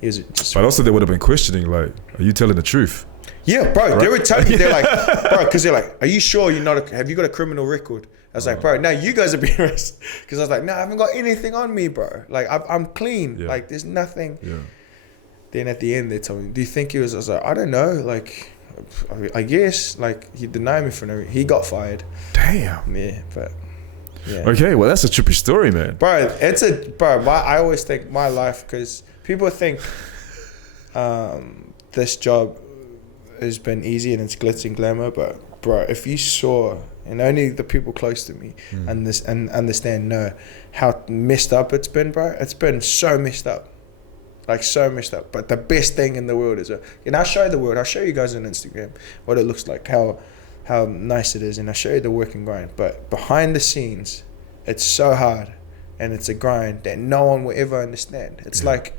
It was just, but also they would have been questioning, like, are you telling the truth? Yeah, bro. Right? They were telling me, they're like, bro, because they're like, are you sure you're not? Have you got a criminal record? I was like, bro, now you guys are being arrested. Because I was like, no, I haven't got anything on me, bro. Like, I'm clean. Yeah. Like, there's nothing. Yeah. Then at the end, they told me, do you think he was? I was like, I don't know. Like, I guess. Like, he denied me for no reason. He got fired. Damn. Yeah, but. Yeah. Okay, well, that's a trippy story, man. Bro, I always think my life, because people think this job has been easy and it's glitz and glamour, but bro, if you saw, and only the people close to me understand how messed up it's been, bro. It's been so messed up. Like, so messed up. But the best thing in the world is, and I'll show the world, I'll show you guys on Instagram what it looks like, how nice it is, and I'll show you the work and grind. But behind the scenes, it's so hard, and it's a grind that no one will ever understand. It's like,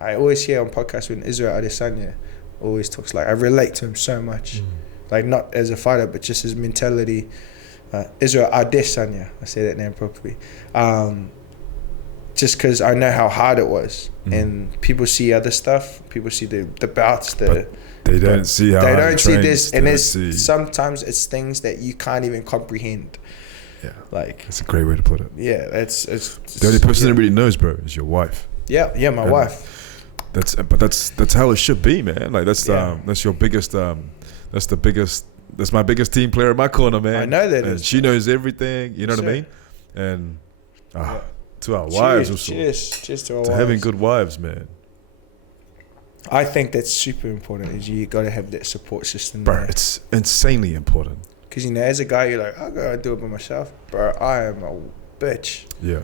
I always hear on podcasts when Israel Adesanya always talks, like, I relate to him so much. Like, not as a fighter, but just his mentality. Israel Adesanya, I say that name properly. Just because I know how hard it was. And people see other stuff. People see the bouts. They don't see how they don't see this. And sometimes it's things that you can't even comprehend. Yeah. Like, it's a great way to put it. Yeah, it's the only person that really knows, bro, is your wife. Yeah, my wife. That's how it should be, man. Like, that's your biggest that's my biggest team player in my corner, man. I know that. And she knows everything, you know what I mean? And to our wives also. Cheers to our wives. Having good wives, man. I think that's super important, is you got to have that support system. Bro, it's insanely important. Because, as a guy, you're like, I gotta do it by myself. Bro, I am a bitch. Yeah.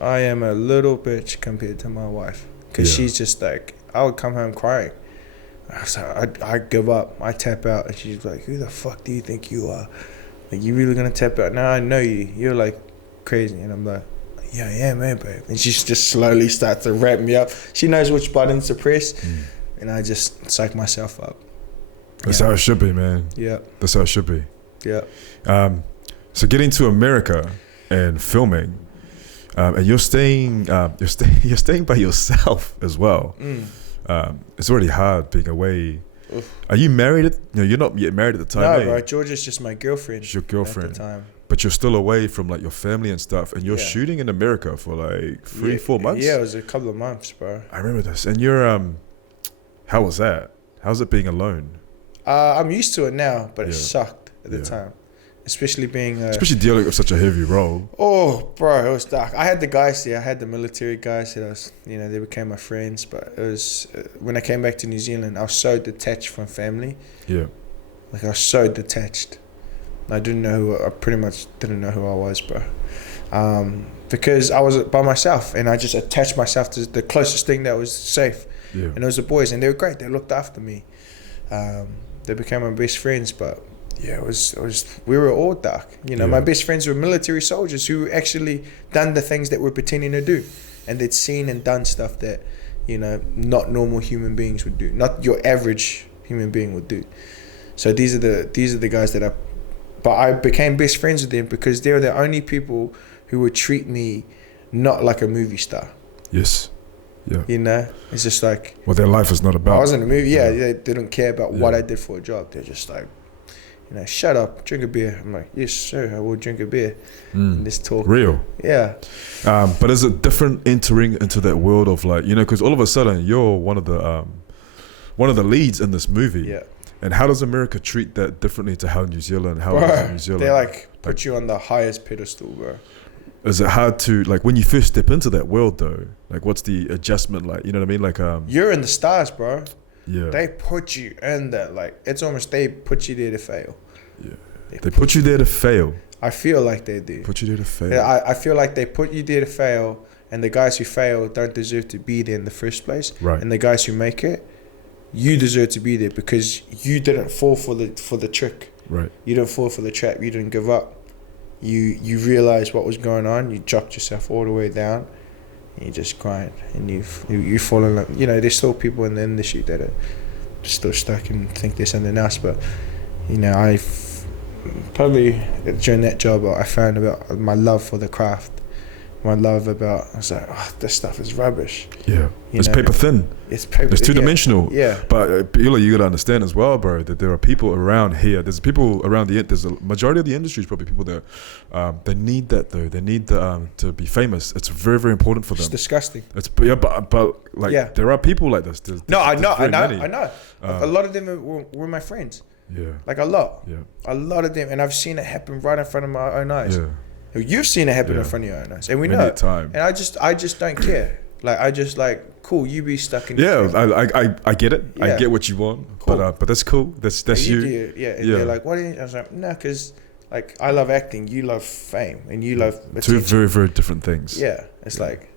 I am a little bitch compared to my wife. Because she's just like, I would come home crying. I was like, I give up. I tap out. And she's like, who the fuck do you think you are? Like, you really gonna tap out? No, I know you. You're like crazy. And I'm like, yeah, I am, man, babe. And she just slowly starts to wrap me up. She knows which buttons to press. And I just psych myself up. That's how it should be, man. Yeah. That's how it should be. Yeah. So getting to America and filming, and you're staying by yourself as well. It's already hard being away. Oof. Are you married? You're not yet married at the time. No, bro. Georgia's just my girlfriend. She's your girlfriend at the time. But you're still away from, like, your family and stuff, and you're shooting in America for like 3-4 months. Yeah, it was a couple of months, bro. I remember this. And you're how was that? How's it being alone? I'm used to it now, but it sucked at the time. Especially being... especially dealing with such a heavy role. Oh, bro, it was dark. I had the guys there. I had the military guys that I was... they became my friends. But it was... when I came back to New Zealand, I was so detached from family. Yeah. Like, I was so detached. I pretty much didn't know who I was, bro. Because I was by myself. And I just attached myself to the closest thing that was safe. Yeah. And it was the boys. And they were great. They looked after me. They became my best friends, but... Yeah, it was. We were all dark. My best friends were military soldiers who actually done the things that we're pretending to do, and they'd seen and done stuff that, not normal human beings would do, not your average human being would do. So these are the guys that I became best friends with them because they're the only people who would treat me not like a movie star. Yes. Yeah. It's just like. Well, their life is not about. I was in a movie. Yeah, they didn't care about what I did for a job. They're just like. Shut up, drink a beer. I'm like, yes, sir, I will drink a beer. And just talk. Real. Yeah. But is it different entering into that world of, like, because all of a sudden you're one of the leads in this movie. Yeah. And how does America treat that differently to how New Zealand? They put you on the highest pedestal, bro. Is it hard to, like, when you first step into that world though? Like, what's the adjustment like? You know what I mean? Like, you're in the stars, bro. Yeah. They put you in that, like, it's almost they put you there to fail. Yeah. They put you there to fail. I feel like they do. Put you there to fail. I feel like they put you there to fail, and the guys who fail don't deserve to be there in the first place. Right. And the guys who make it, you deserve to be there because you didn't fall for the trick. Right. You didn't fall for the trap. You didn't give up. You realized what was going on. You dropped yourself all the way down. And you just grind, and you fall in love. There's still people in the industry that are still stuck and think they're something else. But Probably during that job, I found about my love for the craft. My love about, I was like, oh, this stuff is rubbish. Yeah, it's paper thin. It's paper. It's two-dimensional. Yeah. But Beulah, you gotta understand as well, bro, that there are people around here. There's people around there's a majority of the industry is probably people that they need that though. They need to be famous. It's very, very important for them. It's disgusting. But like there are people like this. I know. A lot of them were my friends. Yeah. Like a lot. Yeah. A lot of them, and I've seen it happen right in front of my own eyes. Yeah. You've seen it happen in front of your own eyes, and we know. And I just don't care. Like I just like, cool, you be stuck in. Yeah, I get it. Yeah. I get what you want. Cool. But that's cool. That's you. They're like, what? I was like, no, because like I love acting, you love fame, and you love two very, very different things. Yeah, it's like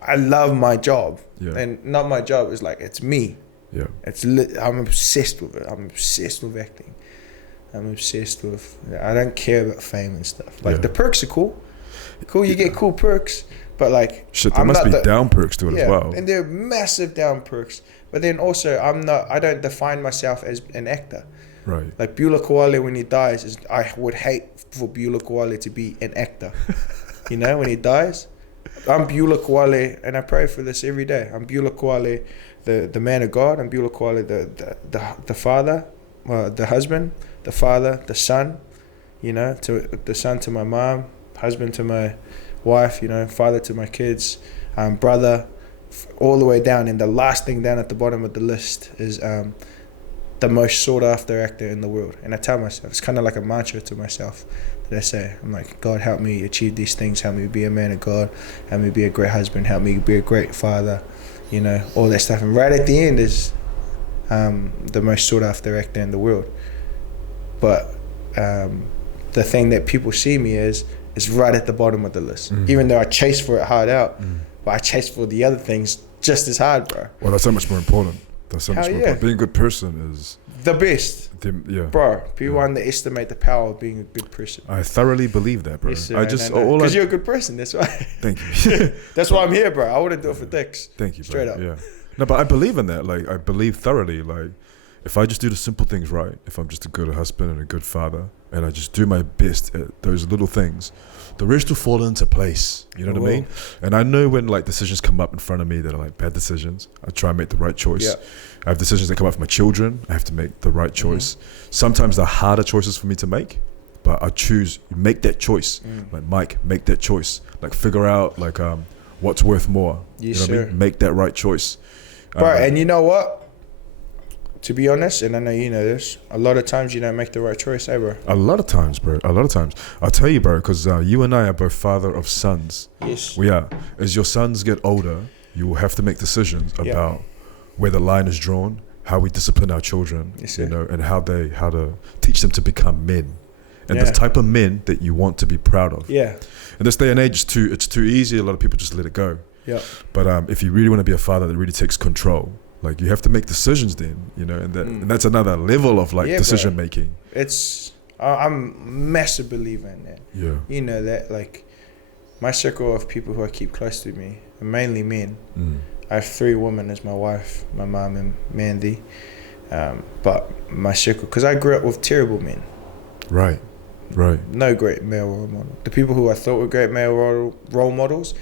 I love my job, and not my job. It's like it's me. Yeah, I'm obsessed with it. I'm obsessed with acting. I'm obsessed with. I don't care about fame and stuff. Like the perks are cool. You get cool perks, but like shit, there must be down perks to it as well. And there are massive down perks. But then also, I don't define myself as an actor. Right. Like Beulah Koale, when he dies, I would hate for Beulah Koale to be an actor. You know, when he dies, I'm Beulah Koale, and I pray for this every day. I'm Beulah Koale, the man of God. I'm Beulah Koale, the father, the husband, the father, the son, you know, to the son to my mom, husband to my wife, you know, father to my kids, brother, all the way down. And the last thing down at the bottom of the list is the most sought after actor in the world. And I tell myself, it's kind of like a mantra to myself that I say, I'm like, God, help me achieve these things, help me be a man of God, help me be a great husband, help me be a great father, you know, all that stuff. And right at the end is the most sought after actor in the world. But the thing that people see me as is right at the bottom of the list. Even though I chase for it hard out, but I chase for the other things just as hard, bro. Well, that's so much more important. That's so much more important. Being a good person is the best. Bro, people underestimate the power of being a good person. I thoroughly believe that, bro. Yes, sir, because you're a good person, that's why. Thank you. That's why I'm here, bro. I wouldn't do it for dicks. Thank you, bro. Straight up. Yeah. No, but I believe in that. Like, I believe thoroughly. Like, if I just do the simple things right, if I'm just a good husband and a good father, and I just do my best at those little things, the rest will fall into place. You know what I mean? And I know when like decisions come up in front of me that are like bad decisions, I try and make the right choice. Yeah. I have decisions that come up for my children. I have to make the right choice. Sometimes they're harder choices for me to make, but I choose, make that choice. Like, Mike, make that choice. Like, figure out like what's worth more. Yes, you know what I mean? Make that right choice. Right, and you know what? To be honest, and I know you know this, a lot of times you don't make the right choice, bro? A lot of times, bro. A lot of times. I'll tell you, bro, because you and I are both father of sons. Yes. We are. As your sons get older, you will have to make decisions about where the line is drawn, how we discipline our children, you know, and how to teach them to become men. And the type of men that you want to be proud of. Yeah. In this day and age, it's too easy. A lot of people just let it go. Yeah. But if you really want to be a father that really takes control, like, you have to make decisions then, you know, and that's another level of like decision making. I'm a massive believer in that. Yeah. You know that, like, my circle of people who I keep close to me are mainly men. I have 3 women as my wife, my mom and Mandy. But my circle, because I grew up with terrible men. Right. No great male role model. The people who I thought were great male role models,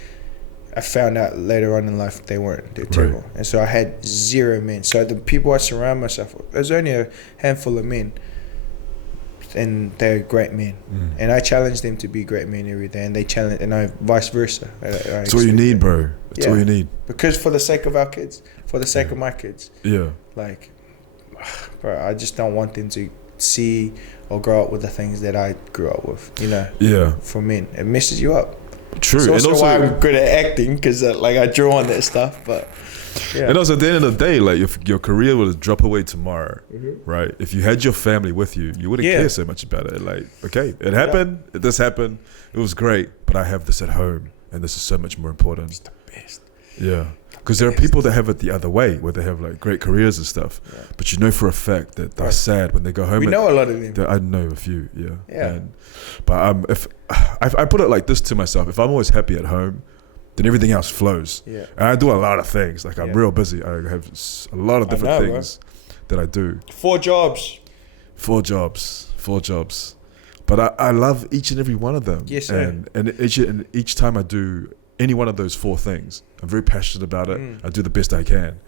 I found out later on in life they weren't. They're terrible. And so I had 0 men. So the people I surround myself with, there's only a handful of men, and they're great men. And I challenge them to be great men every day, and they challenge, and I vice versa. That's all you need, bro. That's all you need. Because for the sake of our kids, for the sake of my kids. Yeah. Like, bro, I just don't want them to see or grow up with the things that I grew up with, you know. Yeah. For men, it messes you up. True. It's also why I'm good at acting, because like I draw on that stuff. But and also at the end of the day, like, if your career would drop away tomorrow, right? If you had your family with you, you wouldn't care so much about it. Like, okay, it happened. This happened. It was great, but I have this at home, and this is so much more important. It's the best. Yeah. Because there are people that have it the other way, where they have like great careers and stuff, but you know for a fact that they're sad when they go home. We know a lot of them. I know a few, but if I put it like this to myself, if I'm always happy at home, then everything else flows. Yeah. And I do a lot of things. Like, I'm real busy. I have a lot of different things that I do. 4 jobs. 4 jobs. But I love each and every one of them. Yes, sir. And each time I do any one of those 4 things, I'm very passionate about it. I do the best I can.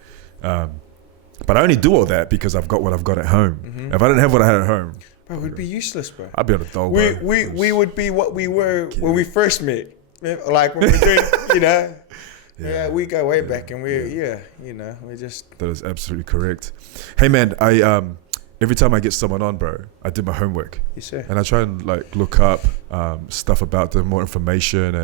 But I only do all that because I've got what I've got at home. If I didn't have what I had at home, bro, we'd be useless, bro. I'd be on a dog. We would be what we were when we first met. Like when we were doing, you know. Yeah, we go way back, and we just. That is absolutely correct. Hey man, I every time I get someone on, bro, I do my homework. Yes, sir. And I try and like look up stuff about them, more information,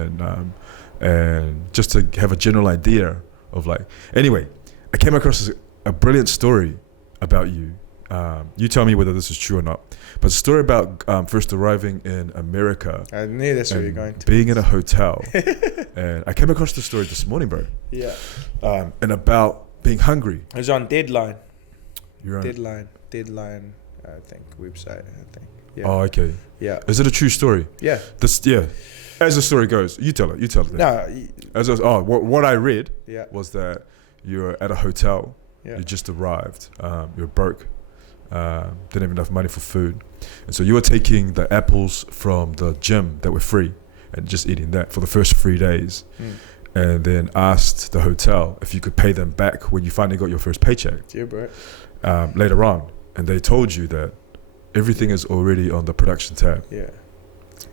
and just to have a general idea of like. Anyway, I came across a brilliant story about you. You tell me whether this is true or not. But a story about first arriving in America. I knew that's where you're going to. Being in a hotel. And I came across the story this morning, bro. Yeah. And about being hungry. It was on Deadline. You're on Deadline, I think, website, I think. Yeah. Oh, okay. Yeah. Is it a true story? Yeah. As the story goes, you tell it. No. What I read Yeah. was that you're at a hotel. Yeah. You just arrived. You're broke. Didn't have enough money for food, and so you were taking the apples from the gym that were free and just eating that for the first 3 days, and then asked the hotel if you could pay them back when you finally got your first paycheck. Yeah, bro. Later on, and they told you that everything is already on the production tab. Yeah.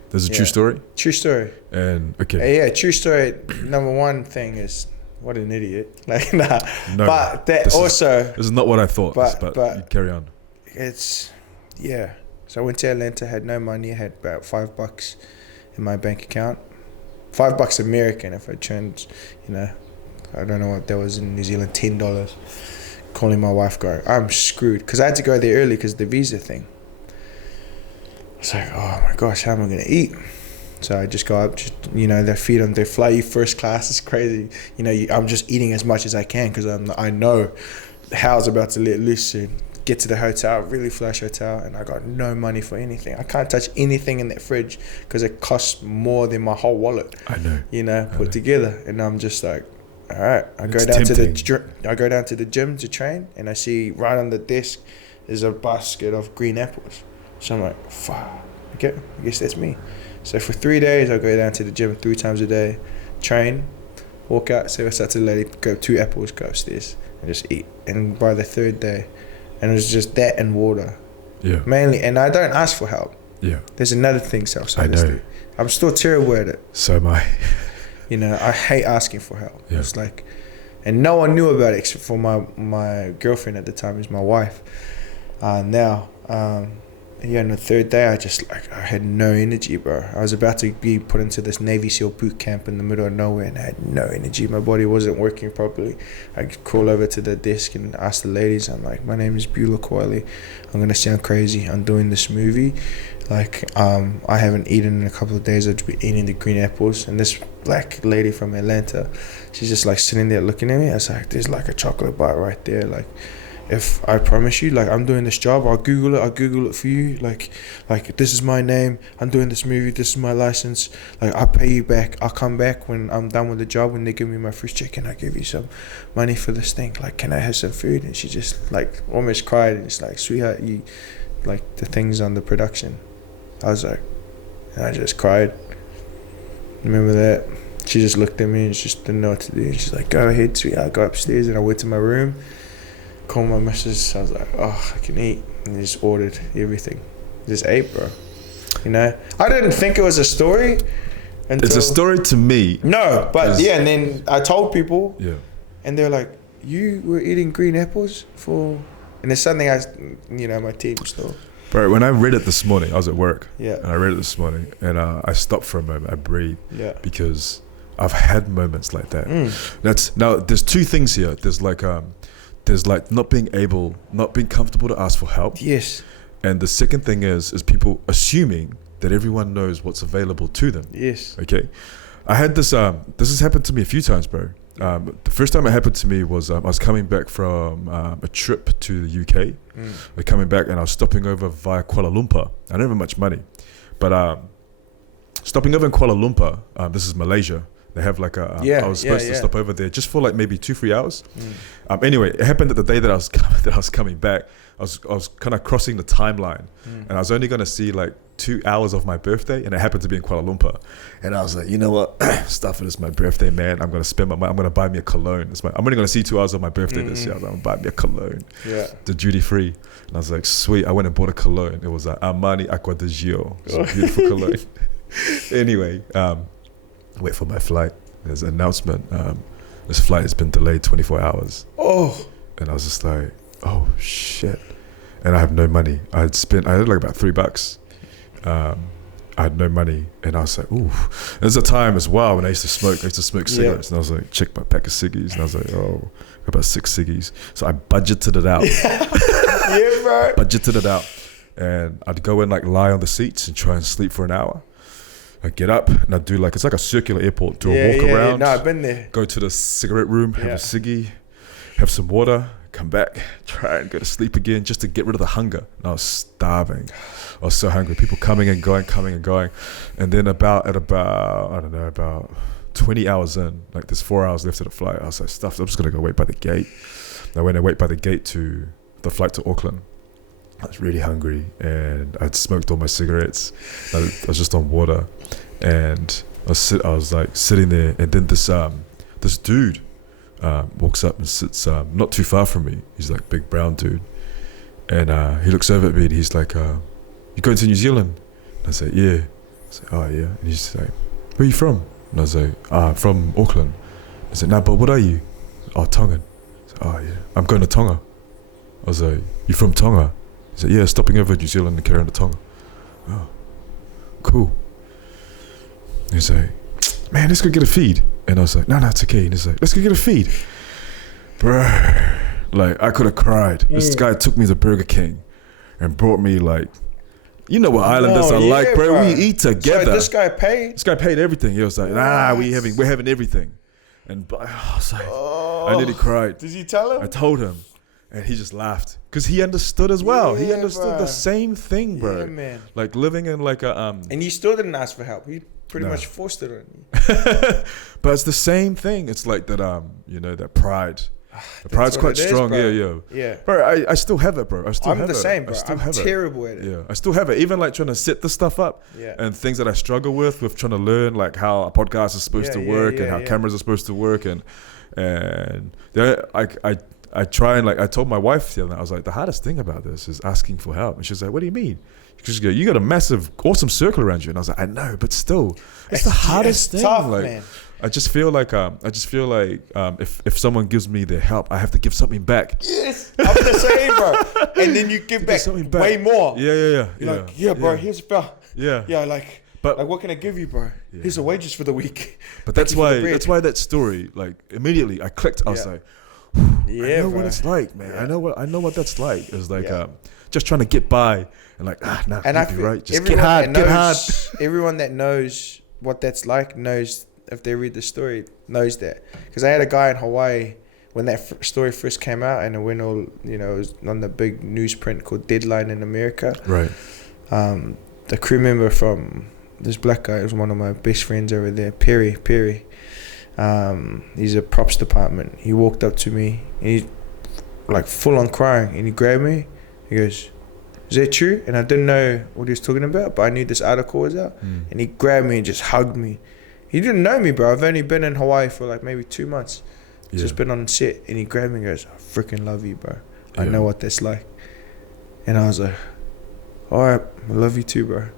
This is a true story? True story. And okay. Yeah, true story. Number one thing is, what an idiot. Like, nah. No, but that this also... This is not what I thought, but you carry on. It's, yeah. So I went to Atlanta, had no money, had about $5 in my bank account. $5 American if I turned, I don't know what that was in New Zealand, $10. Calling my wife going, I'm screwed. Because I had to go there early because of the visa thing. It's like, oh my gosh, how am I going to eat? So I just go up, they fly you first class. It's crazy. I'm just eating as much as I can because I know hell's about to let loose soon. Get to the hotel, really flash hotel, and I got no money for anything. I can't touch anything in that fridge because it costs more than my whole wallet. I know. Put together, and I'm just like, all right. I go down to the gym to train, and I see right on the desk is a basket of green apples. So I'm like, fuck. Okay, I guess that's me. So for 3 days, I go down to the gym 3 times a day, train, walk out, say what's up to the lady, go 2 apples, go upstairs, and just eat. And by the 3rd day. And it was just that and water. Yeah. Mainly. And I don't ask for help. Yeah. There's another thing, I know. I'm still terrible at it. So am I. I hate asking for help. Yeah. It's like, and no one knew about it except for my girlfriend at the time, who's my wife. Now, on the 3rd day, I had no energy, bro. I was about to be put into this Navy SEAL boot camp in the middle of nowhere, and I had no energy. My body wasn't working properly. I crawl over to the desk and ask the ladies, I'm like, my name is Beulah Koale. I'm going to sound crazy. I'm doing this movie. Like, I haven't eaten in a couple of days. I've been eating the green apples. And this black lady from Atlanta, she's just like sitting there looking at me. I was like, there's like a chocolate bar right there. Like, if I promise you, like, I'm doing this job, I'll Google it for you. Like this is my name, I'm doing this movie, this is my license. Like, I'll pay you back. I'll come back when I'm done with the job, when they give me my first check, and I give you some money for this thing. Like, can I have some food? And she just like almost cried, and it's like, sweetheart, you like the things on the production. I was like, and I just cried. Remember that? She just looked at me and she just didn't know what to do. And she's like, go ahead, sweetheart. I go upstairs and I went to my room. Called my missus. I was like, oh, I can eat. And just ordered everything. Just ate, bro. I didn't think it was a story until... It's a story to me. No, but yeah, and then I told people. Yeah. And they're like, you were eating green apples for... And it's something my team still. Bro, when I read it this morning, I was at work. Yeah. And I read it this morning, and I stopped for a moment. I breathed. Yeah. Because I've had moments like that. Now, there's 2 things here. There's like not being comfortable to ask for help. Yes. And the second thing is people assuming that everyone knows what's available to them. Yes. Okay. I had this has happened to me a few times, bro. The first time it happened to me was I was coming back from a trip to the UK. Coming back, and I was stopping over via Kuala Lumpur. I don't have much money, but stopping over in Kuala Lumpur, this is Malaysia. They have like a, I was supposed to stop over there just for like maybe 2-3 hours. Anyway, it happened that the day that I was coming back, I was kind of crossing the timeline, and I was only going to see like 2 hours of my birthday, and it happened to be in Kuala Lumpur. And I was like, you know what, stuff it, it's my birthday, man. I'm going to spend my money. I'm going to buy me a cologne. I'm only going to see 2 hours of my birthday this year. I'm going to buy me a cologne. The duty free. And I was like, sweet. I went and bought a cologne. It was like Armani Acqua di Gio. It was a beautiful cologne. Anyway, wait for my flight. There's an announcement. This flight has been delayed 24 hours. And I was just like, oh shit. And I have no money. I had like about $3. I had no money, and I was like, ooh. There's a time as well when I used to smoke cigarettes, and I was like, check my pack of ciggies, and I was like, oh, about 6 ciggies. So I budgeted it out. Bro. Budgeted it out. And I'd go and like lie on the seats and try and sleep for an hour. I'd get up and I'd do like, it's like a circular airport, do a walk around. No, I've been there. Go to the cigarette room, have a ciggy, have some water, come back, try and go to sleep again just to get rid of the hunger. And I was starving. I was so hungry. People coming and going. And then about 20 hours in, like there's 4 hours left of the flight, I was like, stuff, I'm just going to go wait by the gate. And I went and wait by the gate to the flight to Auckland. I was really hungry, and I'd smoked all my cigarettes. I was just on water, and I was like sitting there, and then this dude walks up and sits not too far from me. He's like big brown dude, and he looks over at me and he's like, you going to New Zealand? And I say, yeah. I say, oh yeah. And he's like, where are you from? And I was like, from Auckland. I said, nah, but what are you? Oh, Tongan. I said, oh yeah, I'm going to Tonga. I was like, you from Tonga? He said, yeah, stopping over New Zealand and carrying to Tonga. Oh, cool. He's like, man, let's go get a feed. And I was like, no, it's okay. And he's like, let's go get a feed. Bro, like I could have cried. This guy took me to Burger King and brought me like, you know what islanders are like, bro. We eat together. So this guy paid? This guy paid everything. He was like, nah, we're having everything. And I was like, I nearly cried. Did you tell him? I told him. And he just laughed because he understood as well. He understood the same thing, bro. Yeah, man. Like living in like a And you still didn't ask for help. He pretty much forced it on you. But it's the same thing. It's like that you know, that pride. The pride's quite strong. Yeah. Bro, I still have it, bro. I'm the same, bro. I'm terrible at it. Yeah. I still have it. Even like trying to set this stuff up and things that I struggle with trying to learn like how a podcast is supposed to work and how cameras are supposed to work and I try and like, I told my wife the other night, I was like, the hardest thing about this is asking for help. And she's like, what do you mean? She's like, you got a massive, awesome circle around you. And I was like, I know, but still, it's the hardest thing. Tough, like, man. I just feel like if someone gives me their help, I have to give something back. Yes, I'm the same, bro. And then you give back way more. Yeah. Like, bro, here's a like, but like, what can I give you, bro? Here's the wages for the week. But that's why that story, like, immediately I clicked. I was like, I know what it's like, man. I know what that's like. It's like just trying to get by and like and I feel right. Just get hard. Everyone that knows what that's like knows, if they read the story, knows that. Because I had a guy in Hawaii when that story first came out, and it went all, you know, it was on the big newsprint called Deadline in America. Right. The crew member from this black guy was one of my best friends over there, Perry. He's a props department. He walked up to me and he's like full on crying, and he grabbed me. He goes, is that true? And I didn't know what he was talking about, but I knew this article was out. And he grabbed me and just hugged me. He didn't know me, bro. I've only been in Hawaii for like maybe 2 months. Just been on set, and he grabbed me and goes, I freaking love you, bro. I know what that's like. And I was like, all right, I love you too, bro.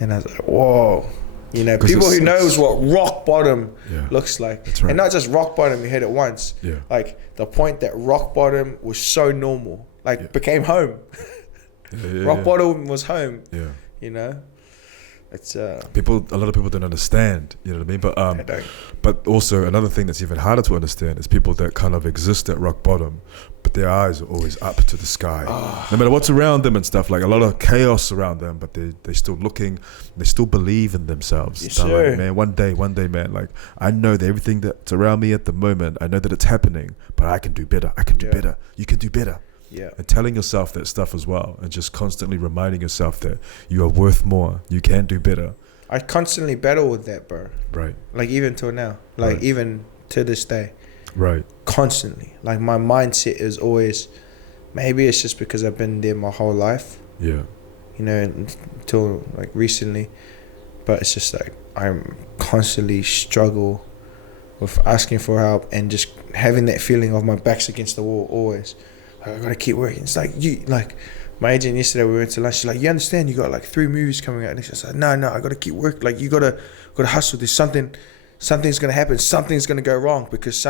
And I was like, whoa. You know, people who knows what rock bottom looks like. That's right. And not just rock bottom, you hit it once. Like the point that rock bottom was so normal, like became home. Rock bottom was home. You know, it's a lot of people don't understand. You know what I mean? But also another thing that's even harder to understand is people that kind of exist at rock bottom, but their eyes are always up to the sky. No matter what's around them and stuff, like a lot of chaos around them, but they're still looking, they still believe in themselves. Yes, sir. Like, man, one day, man, like I know that everything that's around me at the moment, I know that it's happening, but I can do better. I can do better. You can do better. And telling yourself that stuff as well, and just constantly reminding yourself that you are worth more, you can do better. I constantly battle with that, bro. Right. Like even till now, like even to this day. Right. Constantly. Like my mindset is always, maybe it's just because I've been there my whole life. Yeah. You know, until like recently. But it's just like I'm constantly struggle with asking for help and just having that feeling of my back's against the wall always. Like, I gotta keep working. It's like my agent yesterday, we went to lunch, she's like, you understand you got like 3 movies coming out and she's like, no, I gotta keep working. Like you gotta hustle. There's something's gonna happen, something's gonna go wrong because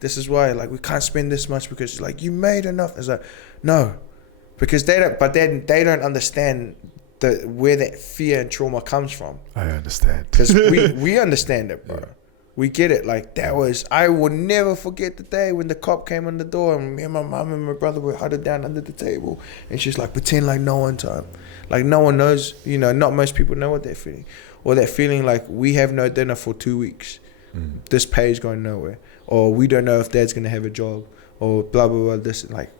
this is why like we can't spend this much because it's like you made enough. It's like, no. Because they don't understand where that fear and trauma comes from. I understand. Because we understand it, bro. Yeah. We get it. Like I will never forget the day when the cop came on the door and me and my mom and my brother were huddled down under the table and she's like, pretend like no one's home. Like no one knows, not most people know what they're feeling. Or that feeling like we have no dinner for 2 weeks. This pay's going nowhere. Or we don't know if dad's going to have a job. Or blah, blah, blah. This, like,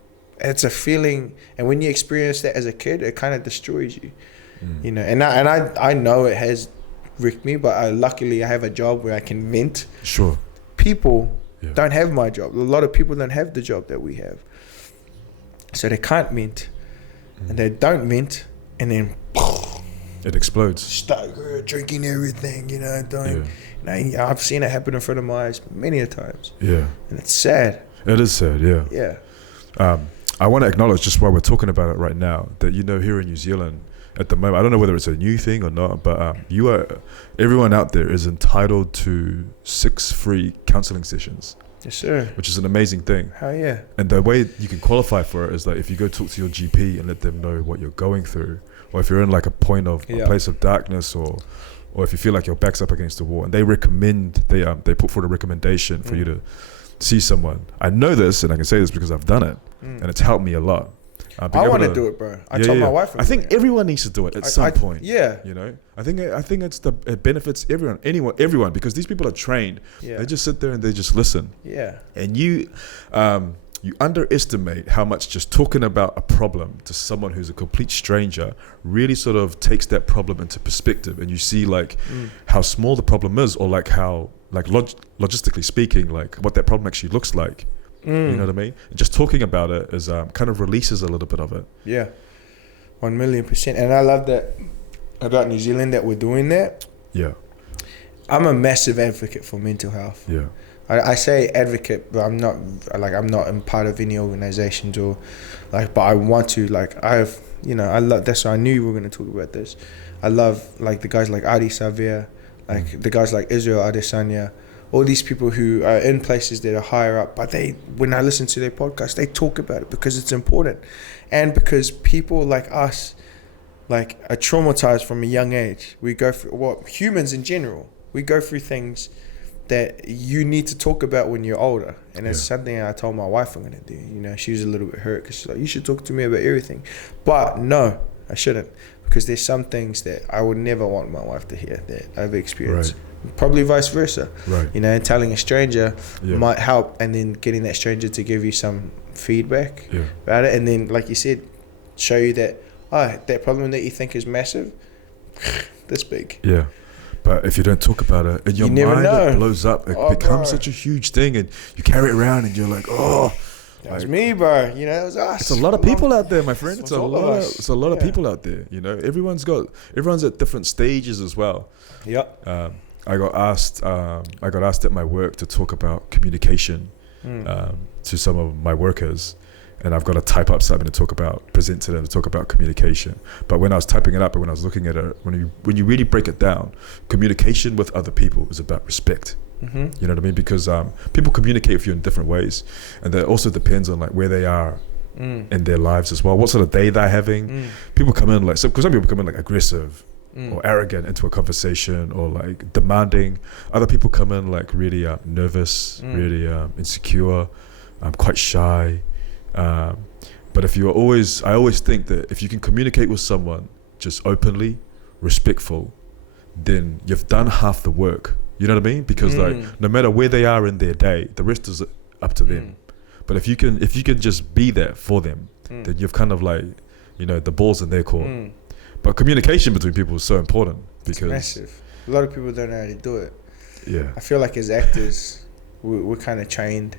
it's a feeling. And when you experience that as a kid, it kind of destroys you. And I know it has wrecked me, but luckily I have a job where I can vent. Sure. People don't have my job. A lot of people don't have the job that we have. So they can't vent. And they don't vent. And then it explodes. Start drinking everything, doing. I've seen it happen in front of my eyes many a times. Yeah. And it's sad. It is sad, yeah. Yeah. I want to acknowledge, just while we're talking about it right now, that here in New Zealand, at the moment, I don't know whether it's a new thing or not, but everyone out there is entitled to 6 free counselling sessions. Yes, sir. Which is an amazing thing. Hell yeah. And the way you can qualify for it is that if you go talk to your GP and let them know what you're going through, or if you're in like a place of darkness, or if you feel like your back's up against the wall, and they put forward a recommendation for you to see someone. I know this, and I can say this because I've done it, and it's helped me a lot. I want to do it, bro. I told my wife. I think everyone needs to do it at some point. Yeah. I think it benefits everyone because these people are trained. Yeah. They just sit there and they just listen. Yeah. And you underestimate how much just talking about a problem to someone who's a complete stranger really sort of takes that problem into perspective, and you see like how small the problem is, or like how like logistically speaking, like what that problem actually looks like. You know what I mean? And just talking about it is kind of releases a little bit of it. Yeah, 1,000,000%. And I love that about New Zealand that we're doing that. Yeah, I'm a massive advocate for mental health. Yeah, I say advocate, but I'm not in part of any organizations or like. But I want to I love. That's why I knew we were going to talk about this. I love like the guys like Adi Savia, like the guys like Israel Adesanya. All these people who are in places that are higher up, but when I listen to their podcast, they talk about it because it's important. And because people like us, like, are traumatized from a young age. We go through, humans in general, we go through things that you need to talk about when you're older. And it's something I told my wife I'm going to do. She was a little bit hurt because she's like, you should talk to me about everything. But no, I shouldn't. Because there's some things that I would never want my wife to hear that I've experienced. Right. Probably vice versa. Right. And telling a stranger might help, and then getting that stranger to give you some feedback about it. And then, like you said, show you that, that problem that you think is massive, this big. Yeah. But if you don't talk about it, in your mind, it blows up. It becomes such a huge thing, and you carry it around, and you're like, that was me, bro. That was us. It's a lot of people out there, my friend. It's a lot of people out there. Everyone's at different stages as well. Yep. I got asked at my work to talk about communication to some of my workers, and I've got to type up something to present to them to talk about communication. But when I was typing it up and when I was looking at it, when you really break it down, communication with other people is about respect. Mm-hmm. You know what I mean? Because people communicate with you in different ways, and that also depends on like where they are in their lives as well. What sort of day they're having. People come in because some people come in like aggressive. Or arrogant into a conversation, or like demanding. Other people come in like really nervous, really insecure, quite shy. But I always think that if you can communicate with someone just openly, respectful, then you've done half the work. You know what I mean? Because like no matter where they are in their day, the rest is up to them. But if you can just be there for them, then you've kind of like, the ball's in their court. But communication between people is so important because it's massive. A lot of people don't know how to do it. Yeah. I feel like as actors, we're kind of trained.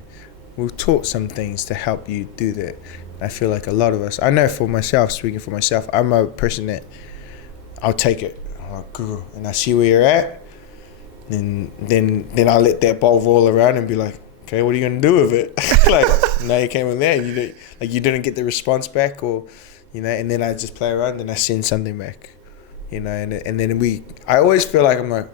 We're taught some things to help you do that. I feel like a lot of us, I know for myself, speaking for myself, I'm a person that I'll take it. I'm like, cool. And I see where you're at. Then I let that ball roll around and be like, okay, what are you gonna do with it? Like, now you came in there, and you didn't get the response back, or and then I just play around and I send something back, and then I always feel like I'm like,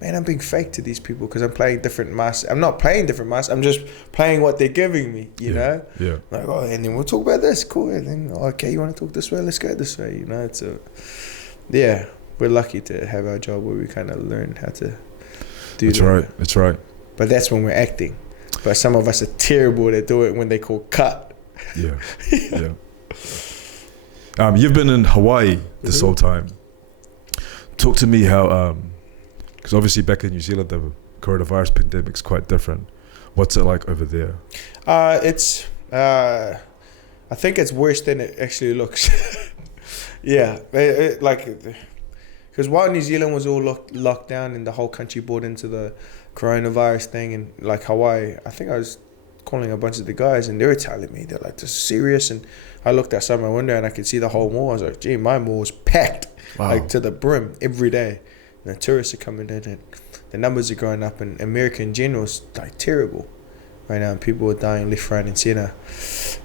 man, I'm being fake to these people because I'm playing different masks. I'm not playing different masks. I'm just playing what they're giving me, you know? Yeah. Like, oh, and then we'll talk about this, cool. And then, okay, you want to talk this way? Let's go this way, yeah. We're lucky to have our job where we kind of learn how to do that. That's right. But that's when we're acting. But some of us are terrible at doing it when they call cut. Yeah. You've been in Hawaii this whole time. Talk to me how, because obviously back in New Zealand, the coronavirus pandemic's quite different. What's it like over there? I think it's worse than it actually looks. Yeah. Because while New Zealand was all locked down and the whole country bought into the coronavirus thing, and like Hawaii, I think I was calling a bunch of the guys and they were telling me, they're like, this is serious. And I looked outside my window and I could see the whole mall. I was like, gee, my mall was packed, like to the brim every day. And the tourists are coming in and the numbers are going up, and America in general is like terrible right now. And people are dying left, right and center.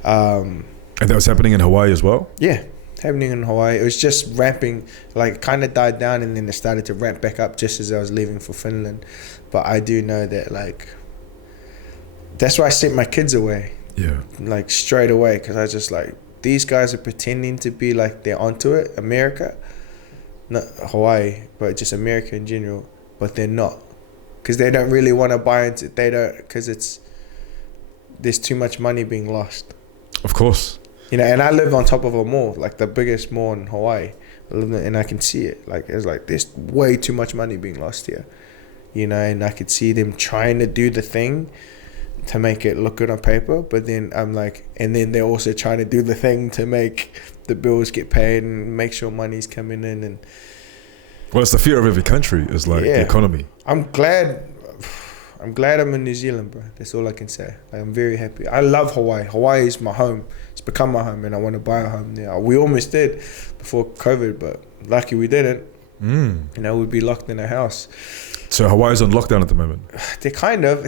And that was happening in Hawaii as well? Yeah. Happening in Hawaii. It was just ramping, like kind of died down and then it started to ramp back up just as I was leaving for Finland. But I do know that, like, that's why I sent my kids away. Yeah. Like straight away, because I was just like, these guys are pretending to be like they're onto it, America, not Hawaii, but just America in general, but they're not, because they don't really want to buy into it. They don't, because there's too much money being lost. Of course. And I live on top of a mall, like the biggest mall in Hawaii. And I can see it. Like, it's like, there's way too much money being lost here. And I could see them trying to do the thing to make it look good on paper. But then I'm like, and then they're also trying to do the thing to make the bills get paid and make sure money's coming in. And well, it's the fear of every country is like the economy. I'm glad I'm in New Zealand, bro. That's all I can say. Like, I'm very happy. I love Hawaii. Hawaii is my home. It's become my home, and I want to buy a home there. We almost did before COVID, but lucky we didn't. We'd be locked in a house. So Hawaii's on lockdown at the moment? It's kind of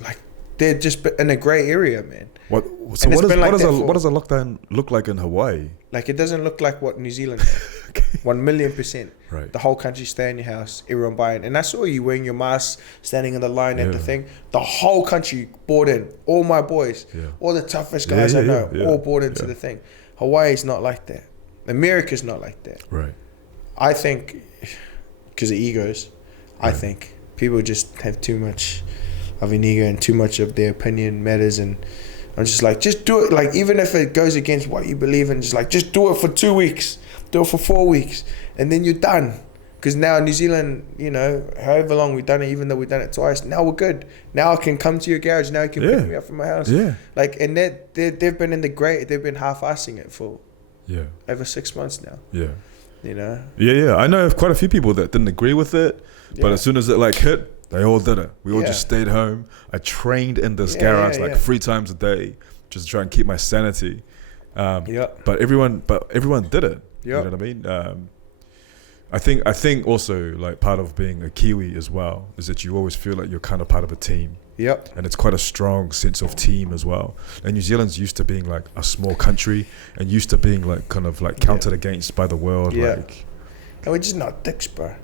like they're just in a grey area, man. What does a lockdown look like in Hawaii? Like, it doesn't look like what New Zealand did. Okay. 1,000,000%. Right. The whole country stay in your house, everyone buying. And I saw you wearing your mask, standing in the line at the thing. The whole country bought in. All my boys, all the toughest guys I know, all bought into the thing. Hawaii's not like that. America's not like that. Right. I think, because of egos, I think people just have too much of an ego and too much of their opinion matters. And I'm just like, just do it. Like, even if it goes against what you believe in, just do it for 2 weeks. Do it for 4 weeks. And then you're done. Because now New Zealand, however long we've done it, even though we've done it twice, now we're good. Now I can come to your garage. Now you can pick me up from my house. Yeah. Like, and they've been they've been half-assing it for over 6 months now. Yeah. Yeah. I know of quite a few people that didn't agree with it, but as soon as it hit, they all did it. We all just stayed home. I trained in this garage 3 times a day just to try and keep my sanity. But everyone did it. You know what I mean? I think also, like, part of being a Kiwi as well is that you always feel like you're kind of part of a team. Yep. And it's quite a strong sense of team as well. And New Zealand's used to being like a small country and used to being like kind of like counted against by the world. Yeah. Like, and we're just not dicks, bro.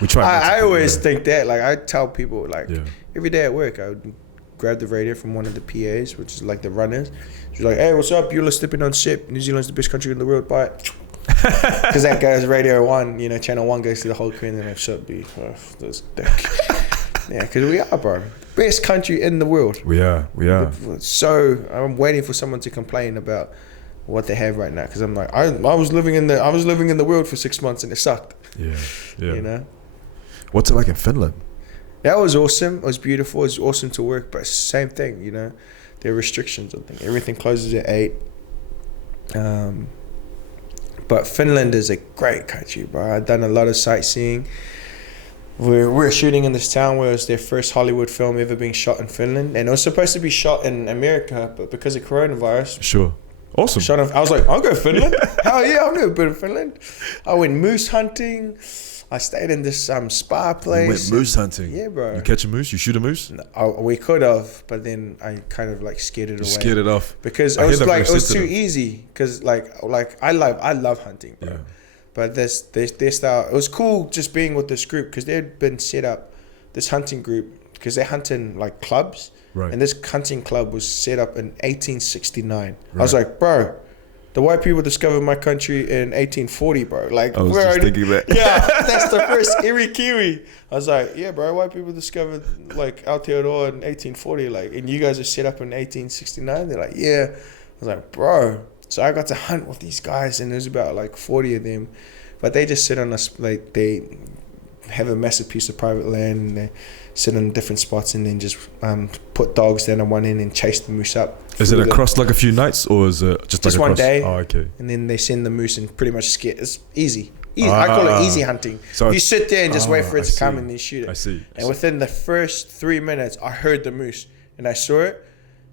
We try. I always think that. Like, I tell people, like, every day at work, I would grab the radio from one of the PAs, which is like the runners. She's like, hey, what's up? You're stepping on ship. New Zealand's the best country in the world. Bye. Because that goes Radio 1, Channel 1 goes to the whole Queen, and they should be. This dick. Yeah, because we are, bro. Best country in the world. We are. So I'm waiting for someone to complain about what they have right now, because I'm like, I was living in the world for 6 months and it sucked. Yeah. What's it like in Finland? That was awesome. It was beautiful. It was awesome to work, but same thing, There are restrictions on things. Everything closes at 8. But Finland is a great country, bro. I've done a lot of sightseeing. We're shooting in this town where it was their first Hollywood film ever being shot in Finland, and it was supposed to be shot in America, but because of coronavirus, sure, awesome. I was like, I'll go to Finland. Hell yeah, I've never been to Finland. I went moose hunting. I stayed in this spa place. You went moose hunting? Yeah, bro. You catch a moose? You shoot a moose? No, we could have, but then I kind of like scared it away. Scared it off because it was too easy. Because like I love hunting, bro. Yeah. But their style, it was cool just being with this group because they had been set up, this hunting group, because they hunt in like clubs. Right. And this hunting club was set up in 1869. Right. I was like, bro, the white people discovered my country in 1840, bro. Like, I was just thinking that. Yeah, that's the first Erie Kiwi. I was like, yeah, bro, white people discovered like Aotearoa in 1840, like, and you guys are set up in 1869. They're like, yeah. I was like, bro. So I got to hunt with these guys, and there's about like 40 of them, but they just sit on us, like they have a massive piece of private land, and they sit on different spots, and then just put dogs down on one end and chase the moose up. Is it across like a few nights, or is it just like one day? Oh, okay. And then they send the moose and pretty much scare. It's easy. I call it easy hunting. So you sit there and just wait for it to come and then shoot it. I see. And within the first 3 minutes, I heard the moose and I saw it,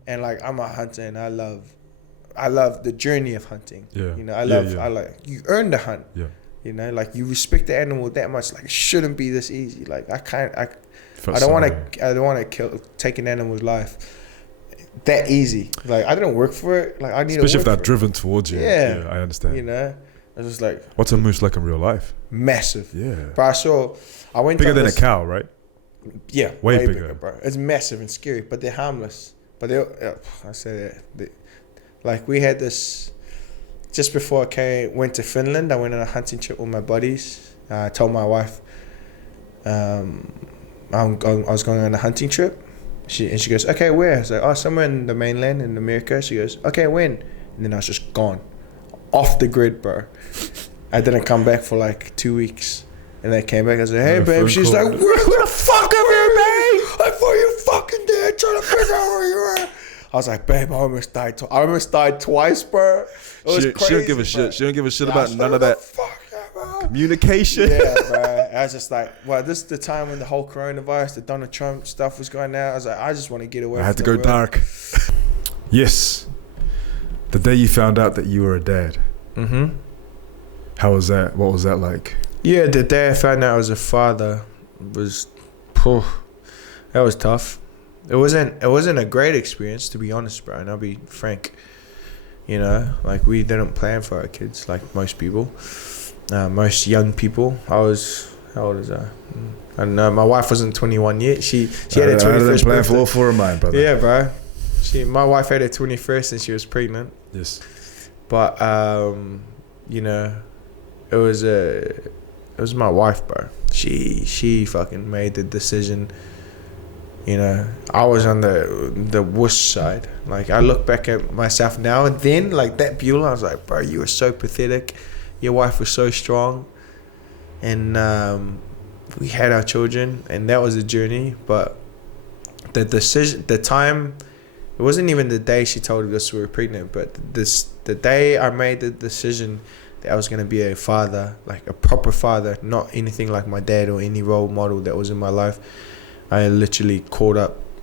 and like I'm a hunter and I love the journey of hunting. Yeah. You know, I like you earn the hunt. Yeah. You know, like you respect the animal that much. Like it shouldn't be this easy. Like I don't want to take an animal's life that easy. Like I didn't work for it. Like I need especially to work if they're driven towards you. Yeah, I understand. You know, I was just like, what's a moose like in real life? Massive. Yeah. But I went bigger than a cow, right? Yeah, way bigger, bro. It's massive and scary, but they're harmless. But I say that. Like we had this just before I went to Finland. I went on a hunting trip with my buddies. I told my wife I was going on a hunting trip. She goes, okay, where? I was like, oh, somewhere in the mainland in America. She goes, okay, when? And then I was just gone, off the grid, bro. I didn't come back for like 2 weeks, and I came back. I was like, hey, babe. She's like, where the fuck am I, babe? I thought you fucking dead, trying to figure out where you were. I was like, babe, I almost died twice, bro. It was crazy, she don't give a shit. She don't give a shit about none of that. Communication. Yeah, bro. I was just like, well, this is the time when the whole coronavirus, the Donald Trump stuff was going out. I was like, I just want to get away. I had to go dark. Yes. The day you found out that you were a dad. Mm-hmm. How was that? What was that like? Yeah, the day I found out I was a father was, that was tough. It wasn't a great experience, to be honest, bro. And I'll be frank. You know, like we didn't plan for our kids, like most people. Most young people. How old is I? I don't know. My wife wasn't 21 yet. She had her 21st plan for all four of mine, brother. Yeah, bro. My wife had her 21st and she was pregnant. Yes. But you know, it was my wife, bro. She fucking made the decision. You know, I was on the wuss side. Like I look back at myself now and then, like that Beulah, I was like, bro, you were so pathetic. Your wife was so strong, and we had our children, and that was a journey. But the decision, the time, it wasn't even the day she told us we were pregnant, but the day I made the decision that I was gonna be a father, like a proper father, not anything like my dad or any role model that was in my life. I literally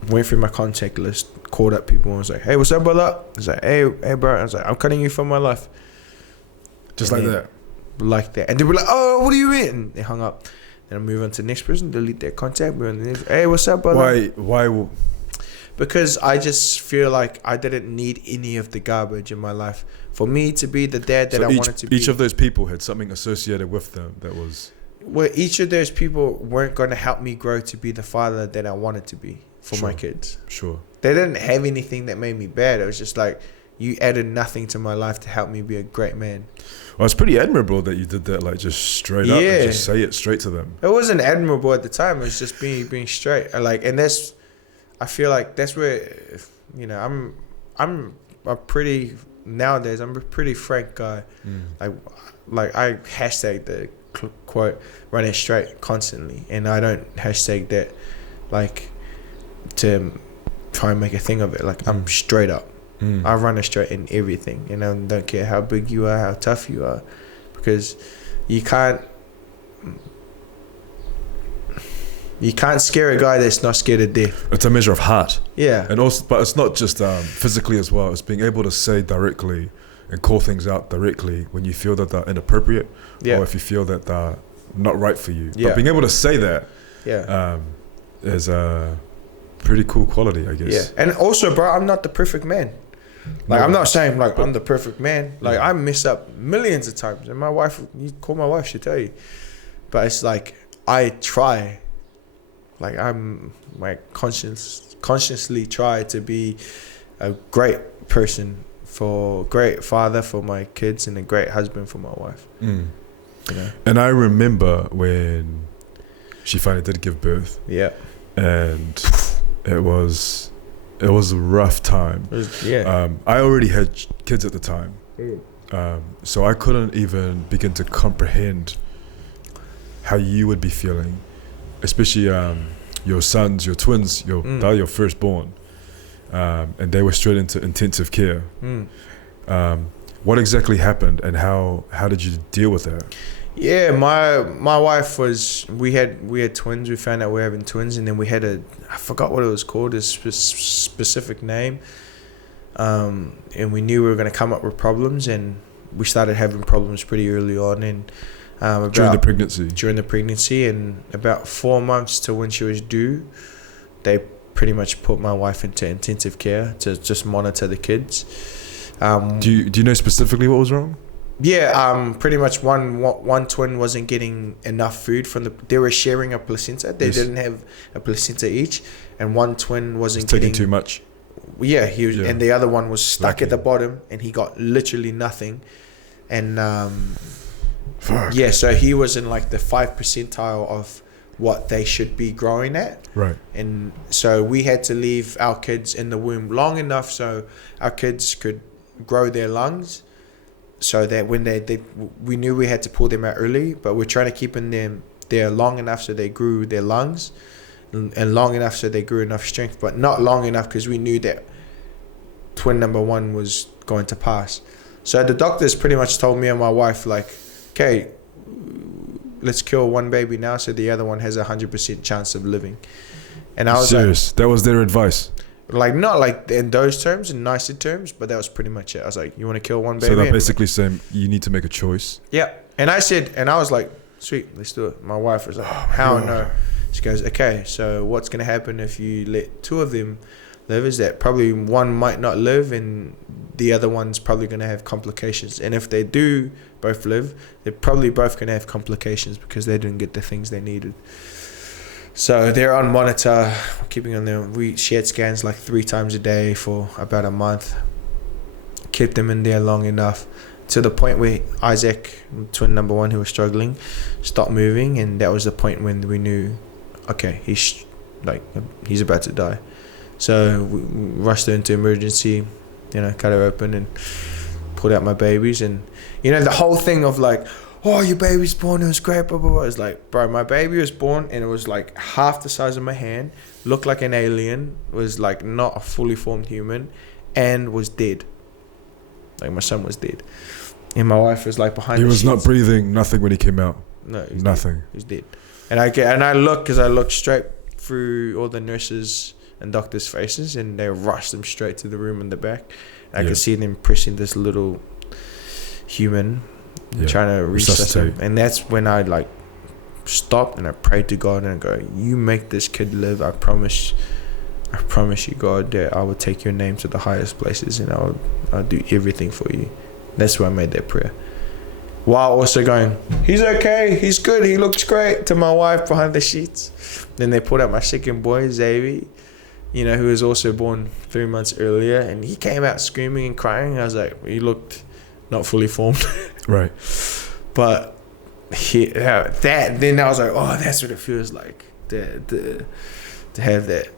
went through my contact list, called up people, and was like, "Hey, what's up, brother?" I was like, "Hey, bro." I was like, "I'm cutting you from my life." Just like that. Like that. And they were like, "Oh, what do you mean?" And they hung up. Then I move on to the next person, delete their contact, move on to the next. Hey, what's up, brother? Why? Because I just feel like I didn't need any of the garbage in my life. For me to be the dad that I wanted to be. Each of those people had something associated with them that was... Well, each of those people weren't going to help me grow to be the father that I wanted to be for my kids. Sure. They didn't have anything that made me bad. It was just like, you added nothing to my life to help me be a great man. Well, it's pretty admirable that you did that, like just straight up and just say it straight to them. It wasn't admirable at the time. It was just being straight. I feel like that's where, you know, nowadays I'm a pretty frank guy. Like I hashtag the quote, run it straight constantly, and I don't hashtag that like to try and make a thing of it. Like I'm straight up. I run it straight in everything, and I don't care how big you are, how tough you are. because you can't scare a guy that's not scared of death. It's a measure of heart. Yeah. And also, but it's not just physically as well. It's being able to say directly and call things out directly when you feel that they're inappropriate, or if you feel that they're not right for you. But being able to say that is a pretty cool quality, I guess. Yeah. And also, bro, I'm not the perfect man. Like, I'm not saying like I'm the perfect man. Like, I mess up millions of times, and my wife, you call my wife, she'll tell you. But it's like I try. Like, I'm like consciously try to be a great person, great father for my kids, and a great husband for my wife. You know? And I remember when she finally did give birth. Yeah. And it was a rough time. I already had kids at the time. So I couldn't even begin to comprehend how you would be feeling, especially your sons, your twins, they're your firstborn, and they were straight into intensive care. What exactly happened, and how did you deal with that? Yeah, my wife was, we had twins. We found out we were having twins, and then we had I forgot what it was called, a specific name, and we knew we were going to come up with problems, and we started having problems pretty early on, and during the pregnancy, and about 4 months to when she was due, they pretty much put my wife into intensive care to just monitor the kids. Do you know specifically what was wrong? Yeah, pretty much one twin wasn't getting enough food they were sharing a placenta. They didn't have a placenta each, and one twin wasn't taking too much. Yeah, he was, and the other one was stuck at the bottom, and he got literally nothing, and so he was in like the 5th percentile of what they should be growing at. Right. And so we had to leave our kids in the womb long enough so our kids could grow their lungs, so that when we knew we had to pull them out early, but we're trying to keep them there long enough so they grew their lungs, and long enough so they grew enough strength, but not long enough because we knew that twin number 1 was going to pass. So the doctors pretty much told me and my wife, like, okay, let's kill one baby now so the other one has a 100% chance of living. And I was serious? Like, that was their advice? Like, not like in those terms, in nicer terms, but that was pretty much it. I was like, you want to kill one baby? So they're basically saying you need to make a choice. Yeah. And I was like, sweet, let's do it. My wife was like, how no? She goes, okay, so what's going to happen if you let 2 of them live is that probably one might not live, and the other one's probably going to have complications. And if they do both live, they're probably both going to have complications because they didn't get the things they needed. So they're on monitor, keeping on them. She had scans like 3 times a day for about a month. Kept them in there long enough to the point where Isaac, twin number 1 who was struggling, stopped moving, and that was the point when we knew, okay, he's about to die. So we rushed her into emergency, cut her open and pulled out my babies. And the whole thing of like, oh, your baby's born, it was great, blah, blah, blah. It's like, bro, my baby was born and it was like half the size of my hand, looked like an alien, was like not a fully formed human, and was dead. Like, my son was dead. And my wife was like behind the sheets. He was not breathing, nothing when he came out. No, nothing. Dead. He's dead. And I looked straight through all the nurses and doctors' faces, and they rushed them straight to the room in the back. I could see them pressing this little human, trying to resuscitate. And that's when I like stopped and I prayed to God and I go, you make this kid live. I promise you, God, that I will take your name to the highest places, and I'll do everything for you. That's why I made that prayer, while also going, he's okay, he's good, he looks great, to my wife behind the sheets. Then they pulled out my second boy, Xavier, who was also born 3 months earlier, and he came out screaming and crying. I was like, he looked not fully formed. Right. But then I was like, oh, that's what it feels like to have that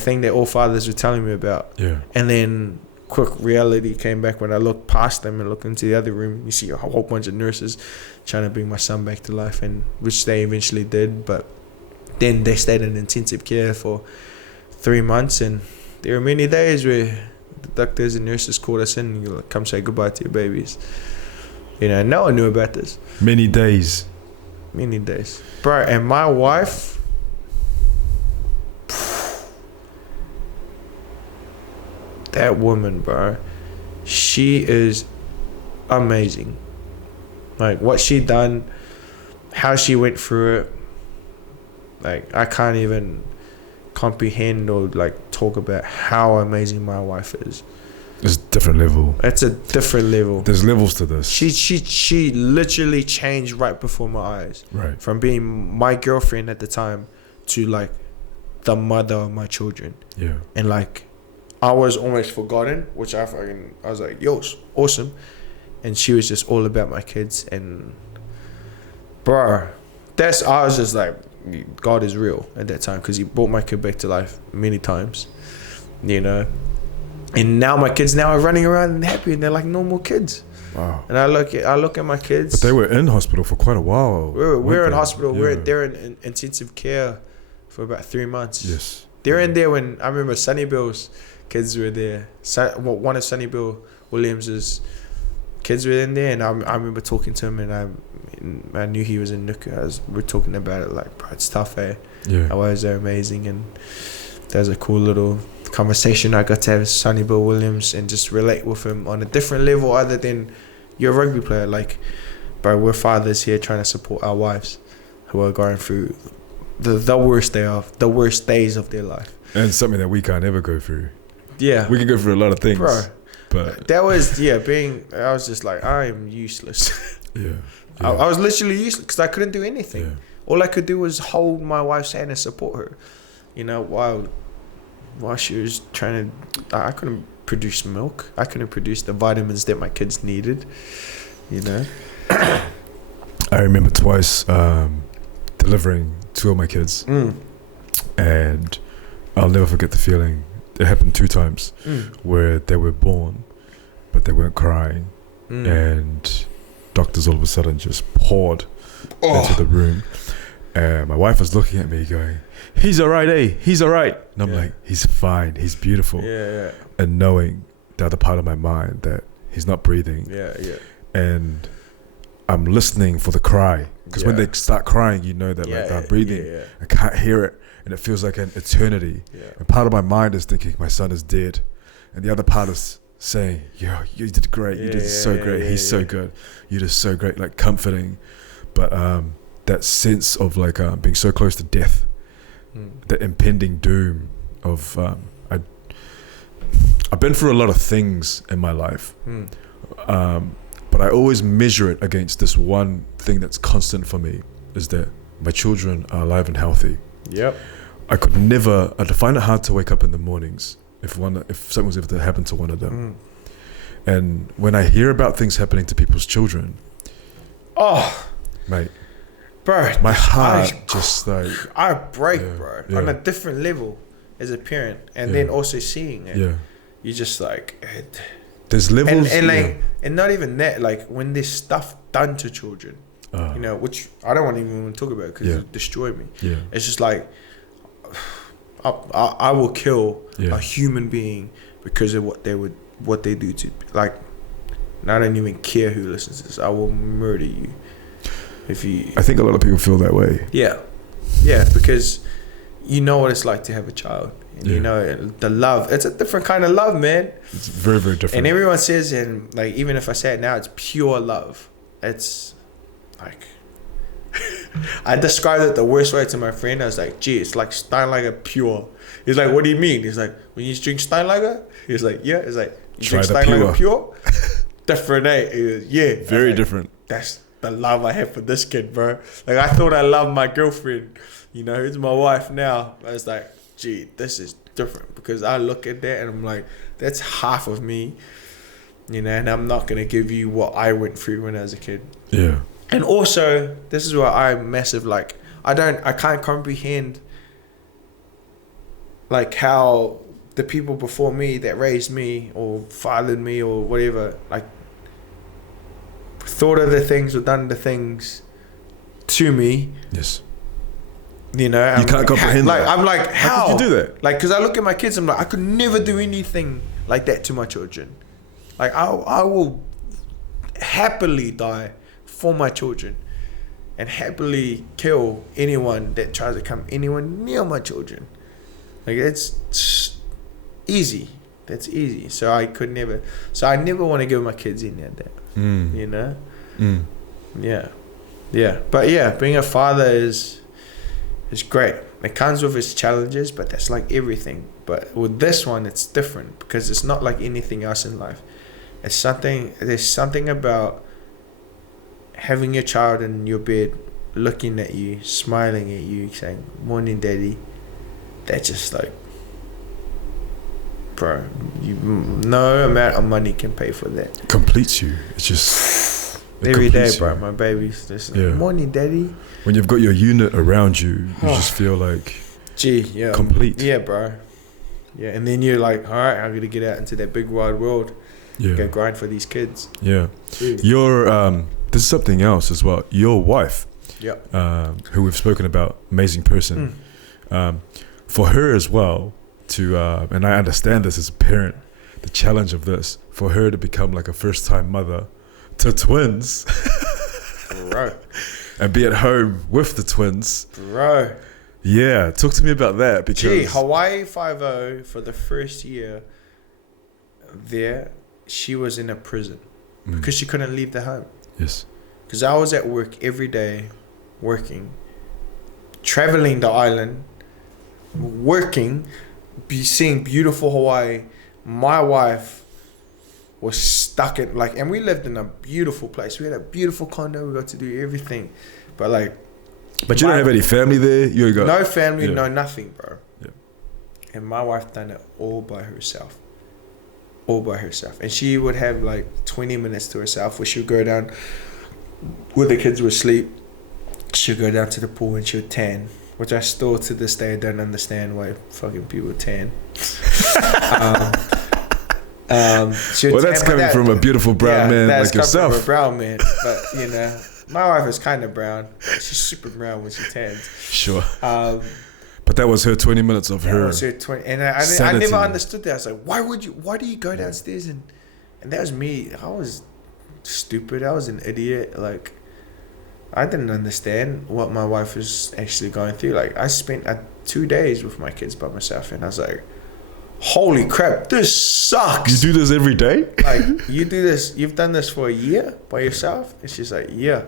thing that all fathers were telling me about. Yeah. And then quick reality came back when I looked past them and looked into the other room. You see a whole bunch of nurses trying to bring my son back to life, and which they eventually did. But then they stayed in intensive care for 3 months, and there were many days where the doctors and nurses called us in and you like, come say goodbye to your babies. You know, no one knew about this. Many days. Bro, and my wife, that woman, bro, she is amazing. Like, what she done, how she went through it, like, I can't even comprehend or, like, talk about how amazing my wife is. It's a different level. It's a different level. There's levels to this. She literally changed right before my eyes. Right. From being my girlfriend at the time to, like, the mother of my children. Yeah. And, like, I was almost forgotten, which I was like, yo, awesome. And she was just all about my kids. And, bro, I was just like, God is real at that time, because he brought my kid back to life many times, you know. And now my kids now are running around and happy, and they're like normal kids. Wow. And I look at my kids. But they were in hospital for quite a while. We're in hospital. Yeah. They're in intensive care for about 3 months. Yes. They're in there when I remember Sonny Bill's kids were there. One of Sonny Bill Williams's kids were in there, and I remember talking to him, and I knew he was in Nuku. We're talking about it like, bro, it's tough, eh? Yeah. Our wives are amazing, and there's a cool little conversation I got to have with Sonny Bill Williams and just relate with him on a different level other than you're a rugby player. Like, bro, we're fathers here trying to support our wives who are going through the worst days of their life. And something that we can't ever go through. Yeah. We can go through a lot of things. Bro. But that was, I was just like, I am useless. Yeah. I was literally useless because I couldn't do anything. Yeah. All I could do was hold my wife's hand and support her. You know, while she was trying to, I couldn't produce milk. I couldn't produce the vitamins that my kids needed, you know. I remember twice delivering 2 of my kids. And I'll never forget the feeling. It happened 2 times where they were born, but they weren't crying. And doctors all of a sudden just poured into the room. And my wife was looking at me going, he's all right, eh? He's all right. And I'm like, he's fine. He's beautiful. Yeah. And knowing the other part of my mind that he's not breathing. Yeah. And I'm listening for the cry. Because when they start crying, you know that like they're breathing. Yeah. I can't hear it. And it feels like an eternity. Yeah. And part of my mind is thinking, my son is dead. And the other part is saying, yo, you did great. You did so great. He's so good. You did so great. Like comforting. But that sense of like being so close to death, the impending doom of I've been through a lot of things in my life, but I always measure it against this one thing that's constant for me, is that my children are alive and healthy. Yep. I'd find it hard to wake up in the mornings if something was ever to happen to one of them. And when I hear about things happening to people's children, mate, bro, my heart just like I break, bro, on a different level as a parent, and then also seeing it. Yeah, you just like there's levels, and not even that. Like when there's stuff done to children, you know, which I don't want to even talk about because it destroyed me. Yeah, it's just like I will kill a human being because of what they do to, like, and I don't even care who listens to this. I will murder you. I think a lot of people feel that way. Yeah, because you know what it's like to have a child. You know the love. It's a different kind of love, man. It's very, very different. And everyone says, and like even if I say it now, it's pure love. It's like I described it the worst way to my friend. I was like, "Gee, it's like Steinlager pure." He's like, "What do you mean?" He's like, "When you drink Steinlager," he's like, "Yeah." He's like, "You drink Steinlager pure?" Different, eh? Yeah, very different. That's the love I have for this kid, bro. Like I thought I loved my girlfriend, you know, who's my wife now. I was like, gee, this is different, because I look at that and I'm like, that's half of me, you know, and I'm not gonna give you what I went through when I was a kid. Yeah. And also, this is where I'm massive. Like, I can't comprehend like how the people before me that raised me or fathered me or whatever, like, thought of the things or done the things to me. Yes. You know, you can't comprehend that. I'm like, how could you do that? Like, because I look at my kids, I'm like, I could never do anything like that to my children. Like, I will happily die for my children and happily kill anyone that tries to come anywhere near my children. Like, it's easy. That's easy. So I never want to give my kids any of that. You know? Yeah. But yeah, being a father is great. It comes with its challenges, but that's like everything. But with this one, it's different because it's not like anything else in life. There's something about having your child in your bed, looking at you, smiling at you, saying, "Morning, Daddy." That's just like, bro, no amount of money can pay for that. Completes you. It's just every day, bro. My baby's just like, "Morning, Daddy." When you've got your unit around you, you just feel like, complete. Yeah, bro. Yeah, and then you're like, all right, I'm gonna get out into that big wide world. Yeah. Go grind for these kids. Yeah. Your this is something else as well. Your wife, who we've spoken about, amazing person. For her as well to, and I understand this as a parent, the challenge of this, for her to become like a first-time mother to twins, bro, and be at home with the twins, bro. Yeah, talk to me about that because Hawaii 5-0 for the first year there, she was in a prison because she couldn't leave the home. Yes. Because I was at work every day, working, traveling the island, working, seeing beautiful Hawaii. My wife was stuck in and we lived in a beautiful place. We had a beautiful condo. We got to do everything, but you don't have any family there. You got no family, no nothing, bro. Yeah. And my wife done it all by herself. And she would have 20 minutes to herself where she would go down where the kids would sleep. She would go down to the pool and she would tan, which I still to this day don't understand why fucking people tan. That's coming from a beautiful brown man like yourself. From a brown man, but my wife is kind of brown. She's super brown when she tans. Sure. But that was her 20 minutes of her. That was her 20, and I never understood that. I was like, why do you go downstairs and that was me. I was stupid. I was an idiot. I didn't understand what my wife was actually going through. I spent 2 days with my kids by myself, and I was like, holy crap, this sucks. You do this every day? You do this, you've done this for a year by yourself? And she's like, yeah.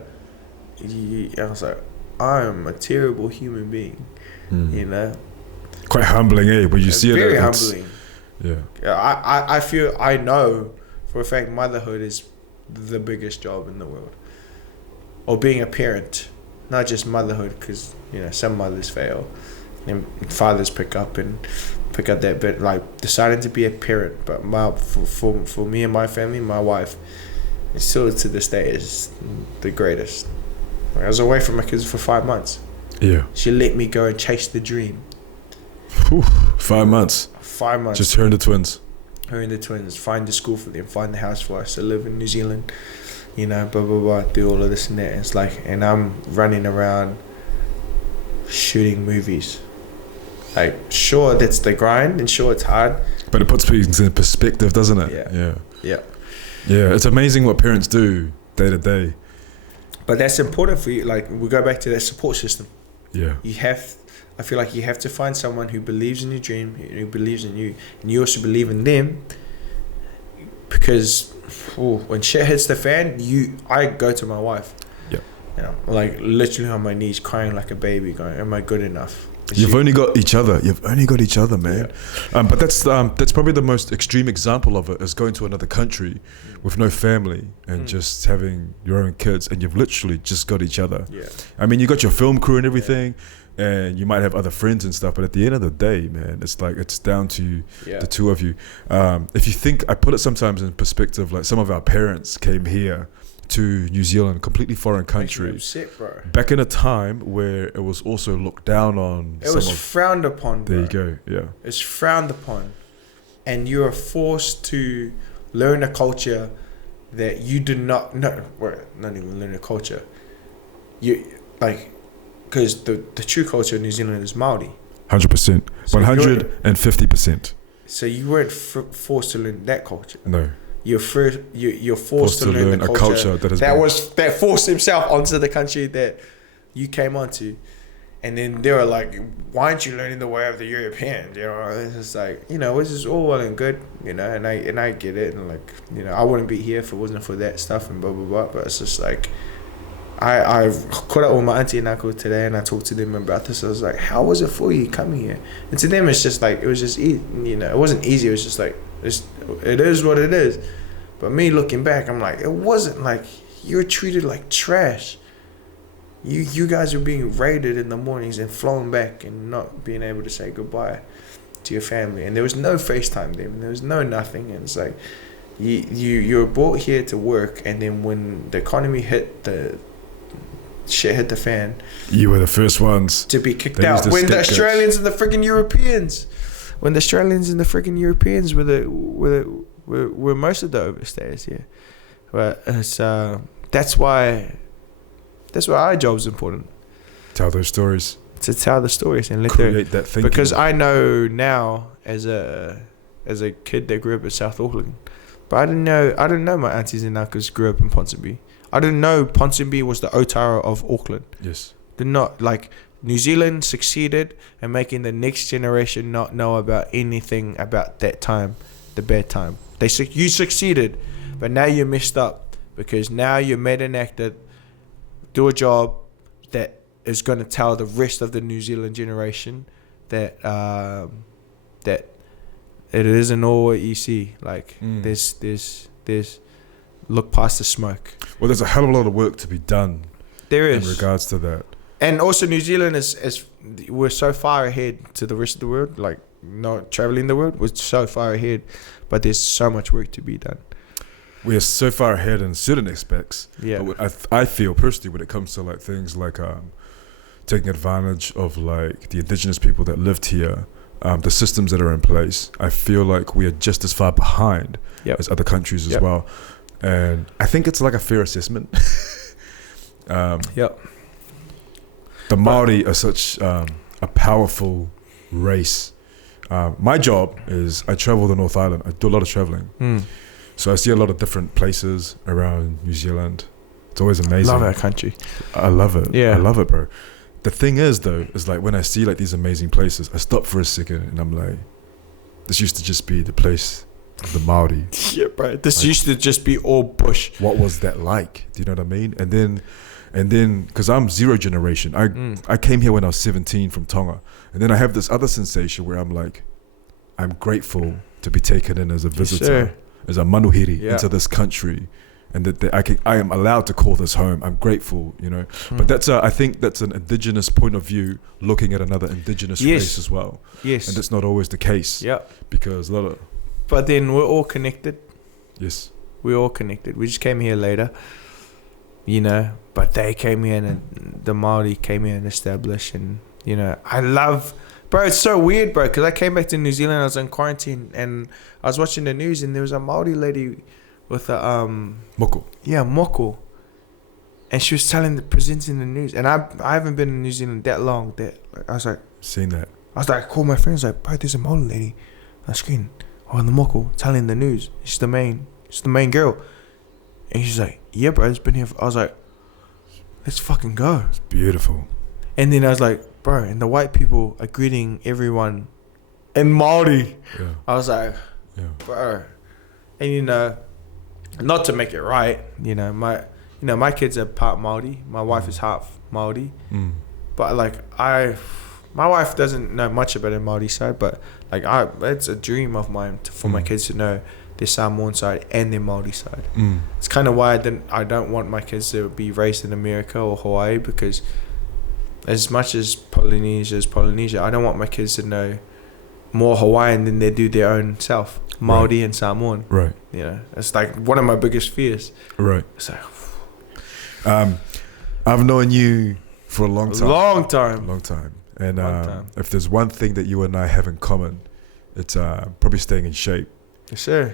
I was like, I am a terrible human being, Quite humbling, eh? But you see it. Very humbling. Yeah. I know for a fact motherhood is the biggest job in the world. Or being a parent, not just motherhood, because, some mothers fail. And fathers pick up that bit, deciding to be a parent. But for me and my family, my wife, still to this day is the greatest. I was away from my kids for 5 months. Yeah. She let me go and chase the dream. 5 months. 5 months. Just her and the twins. Find the school for them, find the house for us to live in New Zealand. Blah, blah, blah, do all of this and that. It's and I'm running around shooting movies. Sure, that's the grind, and sure, it's hard. But it puts things in perspective, doesn't it? Yeah. It's amazing what parents do day to day. But that's important for you. We go back to that support system. Yeah. I feel like you have to find someone who believes in your dream, who believes in you, and you also believe in them. Because when shit hits the fan, I go to my wife. Yeah. Literally on my knees, crying like a baby, going, "Am I good enough?" You've only got each other. Man. Yeah. But that's probably the most extreme example of it, is going to another country with no family and just having your own kids, and you've literally just got each other. Yeah. I mean, you got your film crew and everything, and you might have other friends and stuff, but at the end of the day, man, it's down to the two of you. If you think, I put it sometimes in perspective, some of our parents came here to New Zealand, completely foreign country, upset, bro. Back in a time where it was also looked down on. It was frowned upon, bro. There you go, yeah. It's frowned upon. And you are forced to learn a culture that you do not know. Well, not even learn a culture. Because the true culture of New Zealand is Māori. 100%. 150%. So you weren't forced to learn that culture. No. you're forced to learn the culture that forced himself onto the country that you came onto. And then they were like, why aren't you learning the way of the Europeans? You know, it's just like, you know, it's just all well and good, you know, and I get it. And like, you know, I wouldn't be here if it wasn't for that stuff and blah, blah, blah. But it's just like, I've caught up with my auntie and uncle today and I talked to them about this. I was like, how was it for you coming here? And to them, it's just like, it was just easy, you know, it wasn't easy. It was just like, it is what it is. But me looking back, I'm like, it wasn't like you were treated like trash. You guys were being raided in the mornings and flown back and not being able to say goodbye to your family. And there was no FaceTime then. There was no nothing. And it's like, you were brought here to work, and then when the economy hit the fan, you were the first ones to be kicked out. When the Australians and the freaking Europeans, were most of the overstayers here. But it's that's why our job's important. Tell those stories. To tell the stories and create that thinking. Because I know now as a kid that grew up in South Auckland, but I didn't know my aunties and uncles grew up in Ponsonby. I didn't know Ponsonby was the Otara of Auckland. Yes. Did not, like, New Zealand succeeded in making the next generation not know about anything about that time, the bad time. You succeeded, but now you messed up because now you made an actor do a job that is going to tell the rest of the New Zealand generation that that it isn't all what you see. Like there's look past the smoke. Well, there's a hell of a lot of work to be done. There is in regards to that, and also New Zealand is we're so far ahead to the rest of the world. Like not traveling the world, we're so far ahead, but there's so much work to be done. We are so far ahead in certain aspects. Yeah. But I feel personally when it comes to like things like taking advantage of like the indigenous people that lived here, the systems that are in place, I feel like we are just as far behind as other countries as well. And I think it's like a fair assessment. The Māori are such a powerful race. My job is I travel the North Island. I do a lot of traveling. So I see a lot of different places around New Zealand. It's always amazing. Love our country. I love it. Yeah. I love it, bro. The thing is, though, is like when I see like these amazing places, I stop for a second and I'm like, this used to just be the place of the Māori. Yeah, bro. This used to just be all bush. What was that like? Do you know what I mean? And then, because I'm zero generation, I came here when I was 17 from Tonga. And then I have this other sensation where I'm like, I'm grateful to be taken in as a visitor. As a manuhiri into this country, and that I am allowed to call this home. I'm grateful, you know. But that's I think that's an indigenous point of view, looking at another indigenous race as well. Yes, and that's not always the case. Yeah, because a lot of. But then we're all connected. Yes, we're all connected. We just came here later, you know. But they came here and the Māori came here and established, and you know, I love. Bro, it's so weird, bro, because I came back to New Zealand, I was in quarantine, and I was watching the news, and there was a Māori lady with a... moko. Yeah, moko. And she was presenting the news, and I haven't been in New Zealand that long, I was like... Seen that. I was like, I called my friends, like, bro, there's a Māori lady on the screen, on the moko, telling the news. She's the main girl. And she's like, yeah, bro, it's been here I was like, let's fucking go. It's beautiful. And then I was like, bro, and the white people are greeting everyone in Māori. Yeah. I was like, bro. And you know, not to make it right, my kids are part Māori. My wife is half Māori. But like my wife doesn't know much about the Māori side, but like it's a dream of mine for my kids to know their Samoan side and their Māori side. It's kind of why I don't want my kids to be raised in America or Hawaii, because as much as Polynesia is Polynesia, I don't want my kids to know more Hawaiian than they do their own self, Māori and Samoan. Right. You know, it's like one of my biggest fears. Right. It's like, I've known you for a long time. Long time. And if there's one thing that you and I have in common, it's probably staying in shape. Yes, sir.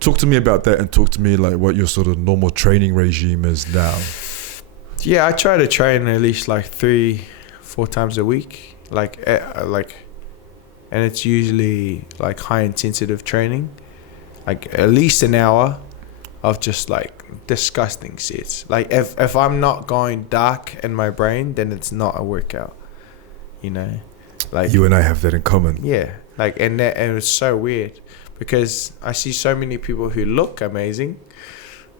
Talk to me about that, and talk to me like what your sort of normal training regime is now. Yeah, I try to train at least like 3-4 times a week, and it's usually like high intensive training. like at least an hour of just like disgusting sets. Like if I'm not going dark in my brain, then it's not a workout. You know, like you and I have that in common. Yeah, like and it's so weird because I see so many people who look amazing.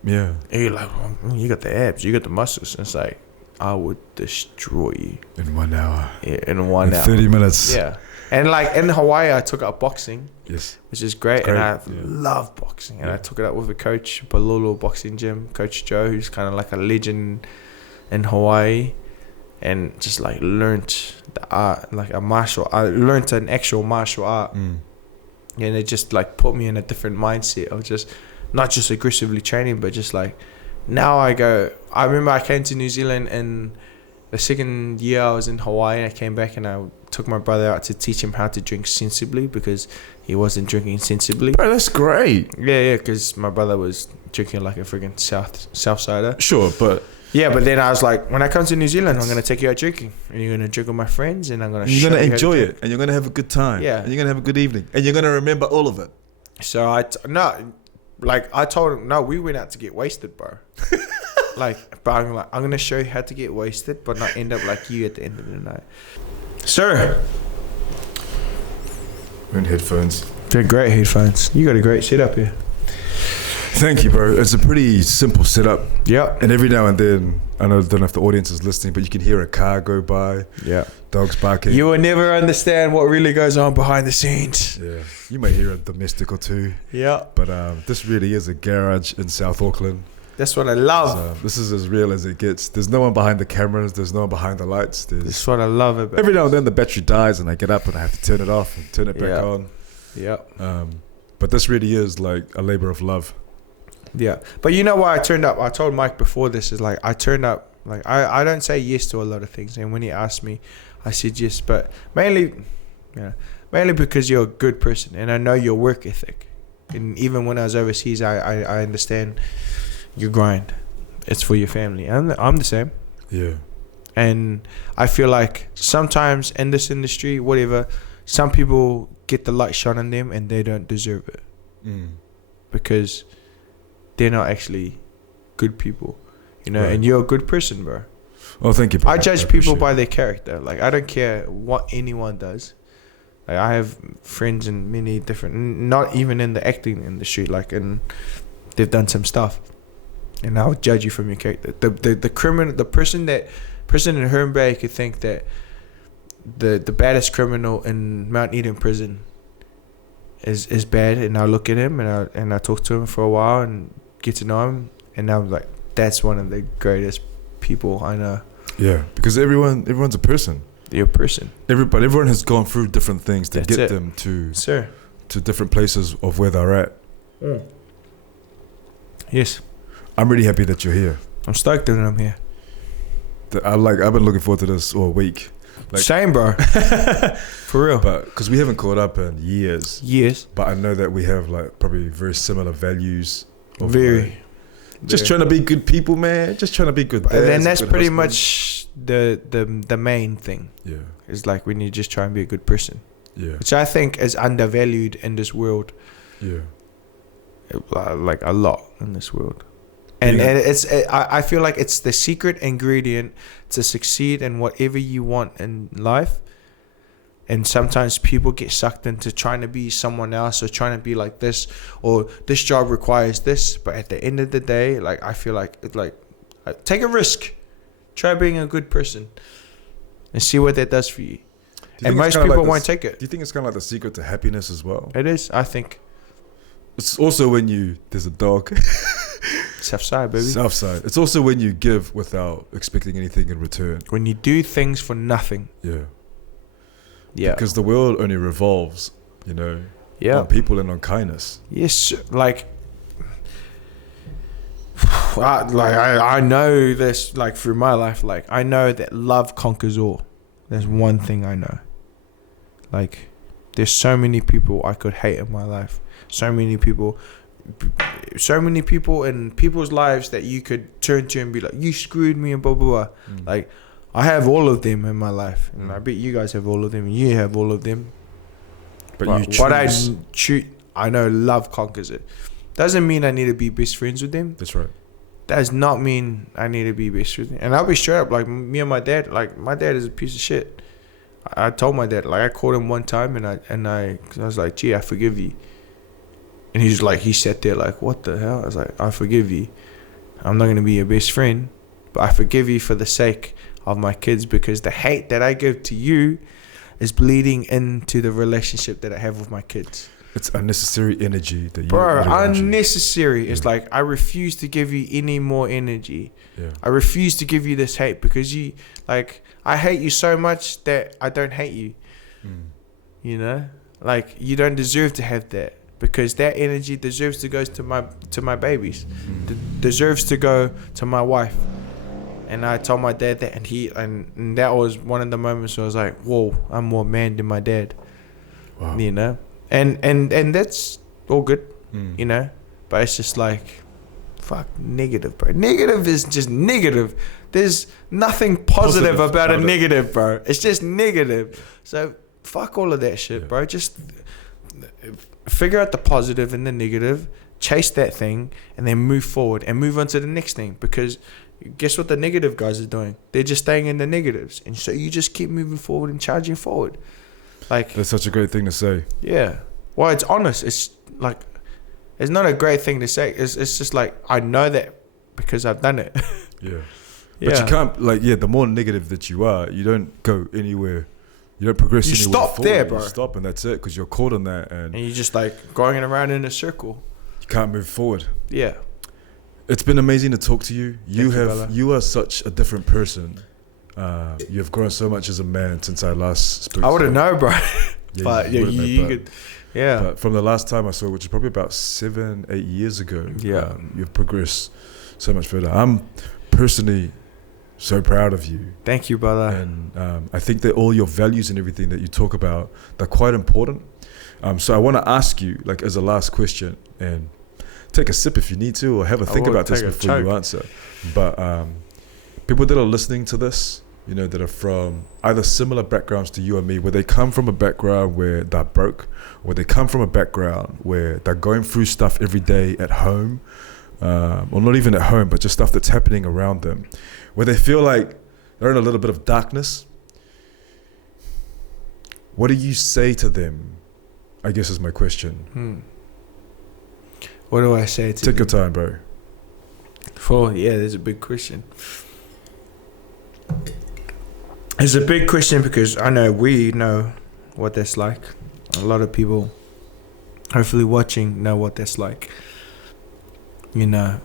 Yeah, and you're like, oh, you got the abs, you got the muscles. And it's like, I would destroy you in 1 hour. Yeah, in 1 hour, 30 minutes. Yeah, and like in Hawaii, I took up boxing. Yes, which is great. And I love boxing. And I took it up with a coach, Beulah boxing gym, Coach Joe, who's kind of like a legend in Hawaii, and just like learnt the art, like a martial. I learnt an actual martial art, and it just like put me in a different mindset of just not just aggressively training, but just like now I remember I came to New Zealand in the second year I was in Hawaii, and I came back and I took my brother out to teach him how to drink sensibly because he wasn't drinking sensibly. Bro, that's great. Yeah, because my brother was drinking like a friggin' SOUTHSIDER. Sure, but... Yeah, but then I was like, when I come to New Zealand, I'm going to take you out drinking. And you're going to drink with my friends, and I'm going to you're going to enjoy it, and you're going to have a good time. Yeah. And you're going to have a good evening, and you're going to remember all of it. So I told him, no, we went out to get wasted, bro. But I'm like, I'm going to show you how to get wasted, but not end up like you at the end of the night. Sir. And headphones. They're great headphones. You got a great setup here. Thank you, bro. It's a pretty simple setup. Yeah. And every now and then, I don't know if the audience is listening, but you can hear a car go by. Yeah. Dogs barking. You will never understand what really goes on behind the scenes. Yeah. You may hear a domestic or two. Yeah. But this really is a garage in South Auckland. That's what I love. So, this is as real as it gets. There's no one behind the cameras. There's no one behind the lights. That's what I love about it. Every now and then the battery dies and I get up and I have to turn it off and turn it back on. Yeah. But this really is like a labor of love. Yeah. But you know why I turned up? I told Mike before this is like I turned up. Like I don't say yes to a lot of things. And when he asked me, I said yes. But mainly because you're a good person and I know your work ethic. And even when I was overseas, I understand your grind. It's for your family. I'm the same. Yeah. And I feel like sometimes in this industry, whatever, some people get the light shone on them and they don't deserve it. Because they're not actually good people. You know, and you're a good person, bro. Oh, thank you, bro. I judge people by their character. Like, I don't care what anyone does. Like, I have friends in many different, not even in the acting industry, like, and they've done some stuff. And I'll judge you from your character. The criminal, the person in Herne Bay could think that the baddest criminal in Mount Eden prison is bad, and I'll look at him and I talk to him for a while and get to know him, and I'm like, that's one of the greatest people I know. Yeah, because everyone's a person. You're a person. Everyone has gone through different things to get them to different places of where they're at. Yes. I'm really happy that you're here. I'm stoked that I'm here. I've been looking forward to this all week. Like, same, bro. For real. But because we haven't caught up in years. But I know that we have like probably very similar values. Just trying to be good people, man. Just trying to be good dads. And that's pretty much the main thing. Yeah. It's like when you just try and be a good person. Yeah. Which I think is undervalued in this world. Yeah. Like a lot in this world. And I feel like it's the secret ingredient to succeed in whatever you want in life. And sometimes people get sucked into trying to be someone else or trying to be like this, or this job requires this. But at the end of the day, like, I feel like it's like, take a risk, try being a good person, and see what that does for you. And most people won't take it. Do you think it's kind of like the secret to happiness as well? It is, I think. It's also when there's a dog. Southside, baby. Southside. It's also when you give without expecting anything in return. When you do things for nothing. Yeah. Yeah. Because the world only revolves, on people and on kindness. Yes, like I know this, like, through my life, like, I know that love conquers all. There's one thing I know. Like, there's so many people I could hate in my life. So many people in people's lives that you could turn to and be like, you screwed me and blah, blah, blah. Like, I have all of them in my life. And I bet you guys have all of them. And you have all of them. But I know love conquers it. Doesn't mean I need to be best friends with them. That's right. Does not mean I need to be best friends with them. And I'll be straight up, like, me and my dad, like, my dad is a piece of shit. I told my dad, like, I called him one time and I was like, gee, I forgive you. And he's like, he sat there like, what the hell? I was like, I forgive you. I'm not going to be your best friend, but I forgive you for the sake of my kids, because the hate that I give to you is bleeding into the relationship that I have with my kids. It's unnecessary energy that you... Bro, unnecessary. It's like, I refuse to give you any more energy. Yeah. I refuse to give you this hate because you, like, I hate you so much that I don't hate you. You know? Like, you don't deserve to have that, because that energy deserves to go to my babies. Deserves to go to my wife. And I told my dad that, and that was one of the moments where I was like, whoa, I'm more man than my dad. Wow. You know? And that's all good, you know? But it's just like, fuck, negative, bro. Negative is just negative. There's nothing positive about a negative, bro. It's just negative. So fuck all of that shit, bro. Just figure out the positive and the negative, chase that thing, and then move forward and move on to the next thing. Because guess what the negative guys are doing? They're just staying in the negatives. And so you just keep moving forward and charging forward. Like, that's such a great thing to say. Yeah. Well, it's honest. It's like, it's not a great thing to say. It's just like, I know that because I've done it. Yeah. But you can't, like, the more negative that you are, you don't go anywhere. You don't progress anywhere. You stop forward. there, bro. You stop and that's it, because you're caught in that. And you're just like going around in a circle. You can't move forward. Yeah. It's been amazing to talk to you. You are such a different person. You have grown so much as a man since I last spoke. I wouldn't know, bro. But you could, yeah. But from the last time I saw, which is probably about 7-8 years ago, you've progressed so much further. I'm personally so proud of you. Thank you, brother. And I think that all your values and everything that you talk about, they're quite important. So I want to ask you, like, as a last question, and take a sip if you need to, or have a think about this before you answer. But people that are listening to this, you know, that are from either similar backgrounds to you and me, where they come from a background where they're broke, or they come from a background where they're going through stuff every day at home, or not even at home, but just stuff that's happening around them, where they feel like they're in a little bit of darkness. What do you say to them, I guess is my question. What do I say to them? Take your time, bro. There's a big question. It's a big question because I know we know what that's like. A lot of people, hopefully watching, know what that's like. You know,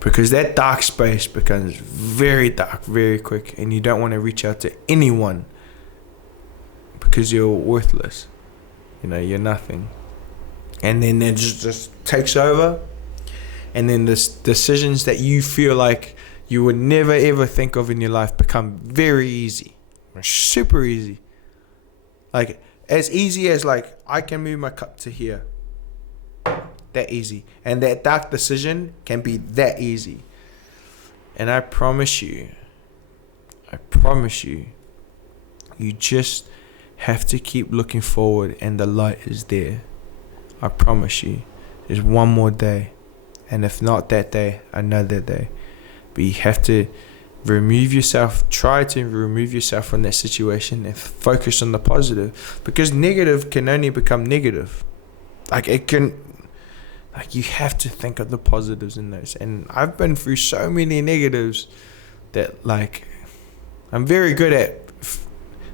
because that dark space becomes very dark very quick, and you don't want to reach out to anyone because you're worthless. You know, you're nothing. And then it just takes over, and then the decisions that you feel like you would never ever think of in your life become very easy, super easy. Like, as easy as, like, I can move my cup to here. That easy. And that dark decision can be that easy. And I promise you, you just have to keep looking forward, and the light is there. I promise you. There's one more day. And if not that day, another day. But you have to try to remove yourself from that situation and focus on the positive. Because negative can only become negative. You have to think of the positives in those. And I've been through so many negatives that, like, I'm very good at,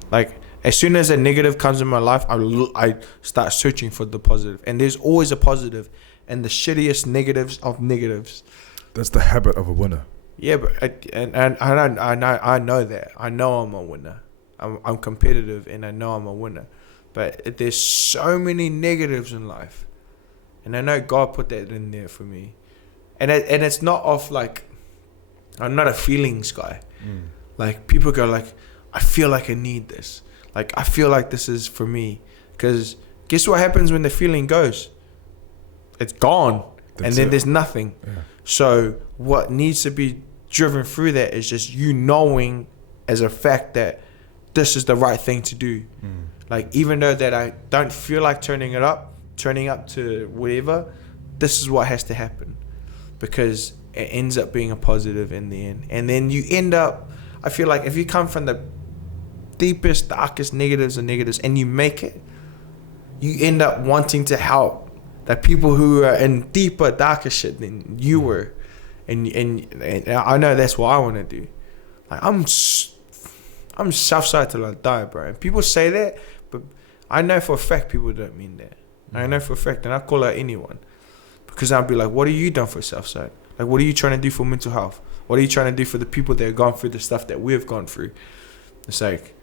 like, as soon as a negative comes in my life, I start searching for the positive. And there's always a positive in the shittiest negatives of negatives. That's the habit of a winner. Yeah, but I know that. I know I'm a winner. I'm competitive, and I know I'm a winner. But there's so many negatives in life, and I know God put that in there for me. And it's not off, like, I'm not a feelings guy. Like, people go like, I feel like I need this. Like, I feel like this is for me. Because guess what happens when the feeling goes? It's gone. And then there's nothing. Yeah. So what needs to be driven through that is just you knowing as a fact that this is the right thing to do. Like, even though that I don't feel like turning it up, turning up to whatever, this is what has to happen, because it ends up being a positive in the end. And then you end up, I feel like if you come from the deepest, darkest negatives and you make it, you end up wanting to help the people who are in deeper, darker shit than you were. And I know that's what I want to do. Like, I'm Southside till I die, bro. And people say that, but I know for a fact people don't mean that. I know for a fact, and I call out anyone, because I'll be like, what have you done for Southside? Like, what are you trying to do for mental health? What are you trying to do for the people that have gone through the stuff that we've gone through? It's like,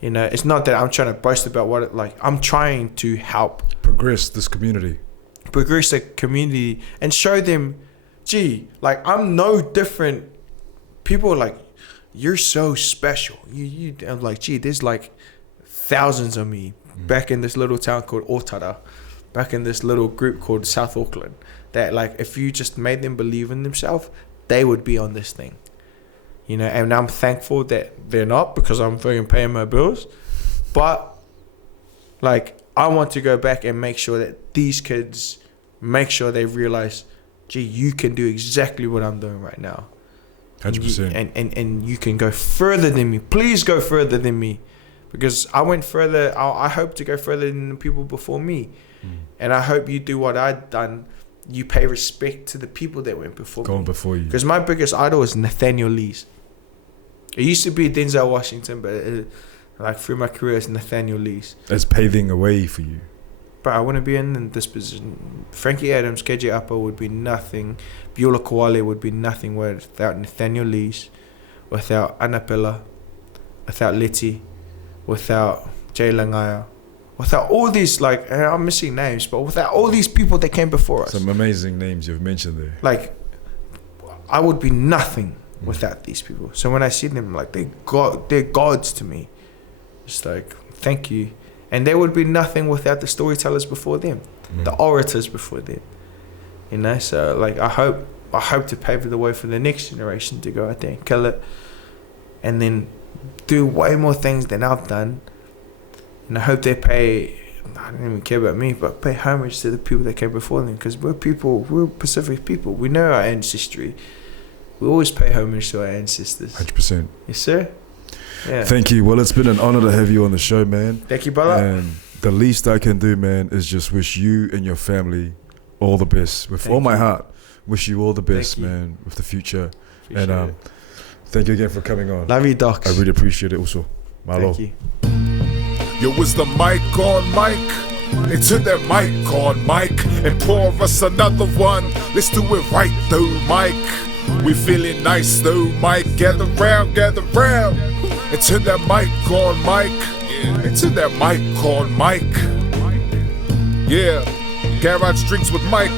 you know, it's not that I'm trying to boast about what it, like, I'm trying to help progress the community and show them, gee, like, I'm no different. People are like, you're so special. I'm like, gee, there's like thousands of me back in this little town called Otara, back in this little group called South Auckland, that, like, if you just made them believe in themselves, they would be on this thing, you know. And I'm thankful that they're not, because I'm fucking paying my bills. But, like, I want to go back and make sure that these kids, make sure they realize, gee, you can do exactly what I'm doing right now. 100%. And you can go further than me. Please go further than me, because I went further. I hope to go further than the people before me. And I hope you do what I've done. You pay respect to the people that went before me. Before you. Because my biggest idol is Nathaniel Lee's. It used to be Denzel Washington, but like, through my career, it's Nathaniel Lee's. That's paving a way for you. But I wouldn't be in this position. Frankie Adams, KJ Upper would be nothing. Beulah Koale would be nothing without Nathaniel Lee's, without Annapella, without Letty, without Jay Langaya, without all these, like, and I'm missing names, but without all these people that came before us. Some amazing names you've mentioned there. Like, I would be nothing without these people. So when I see them, like, they're gods to me. It's like, thank you. And there would be nothing without the storytellers before them, the orators before them. You know, so, like, I hope to pave the way for the next generation to go out there and kill it, and then do way more things than I've done. And I hope they pay, I don't even care about me, but pay homage to the people that came before them, because we're Pacific people. We know our ancestry. We always pay homage to our ancestors. 100%. Yes, sir. Yeah. Thank you. Well, it's been an honor to have you on the show, man. Thank you, brother. And the least I can do, man, is just wish you and your family all the best. With all my heart, wish you all the best, man, with the future. Appreciate and thank you again for coming on. Love you, Docs. I really appreciate it also. Malo. Thank you. Yo, was the mic on Mike? They took that mic on Mike and pour us another one. Let's do it right though, Mike. We feeling nice though, Mike. Gather round, gather round. And turn that mic on Mike. And turn that mic on Mike. Yeah, Garage Drinks with Mike.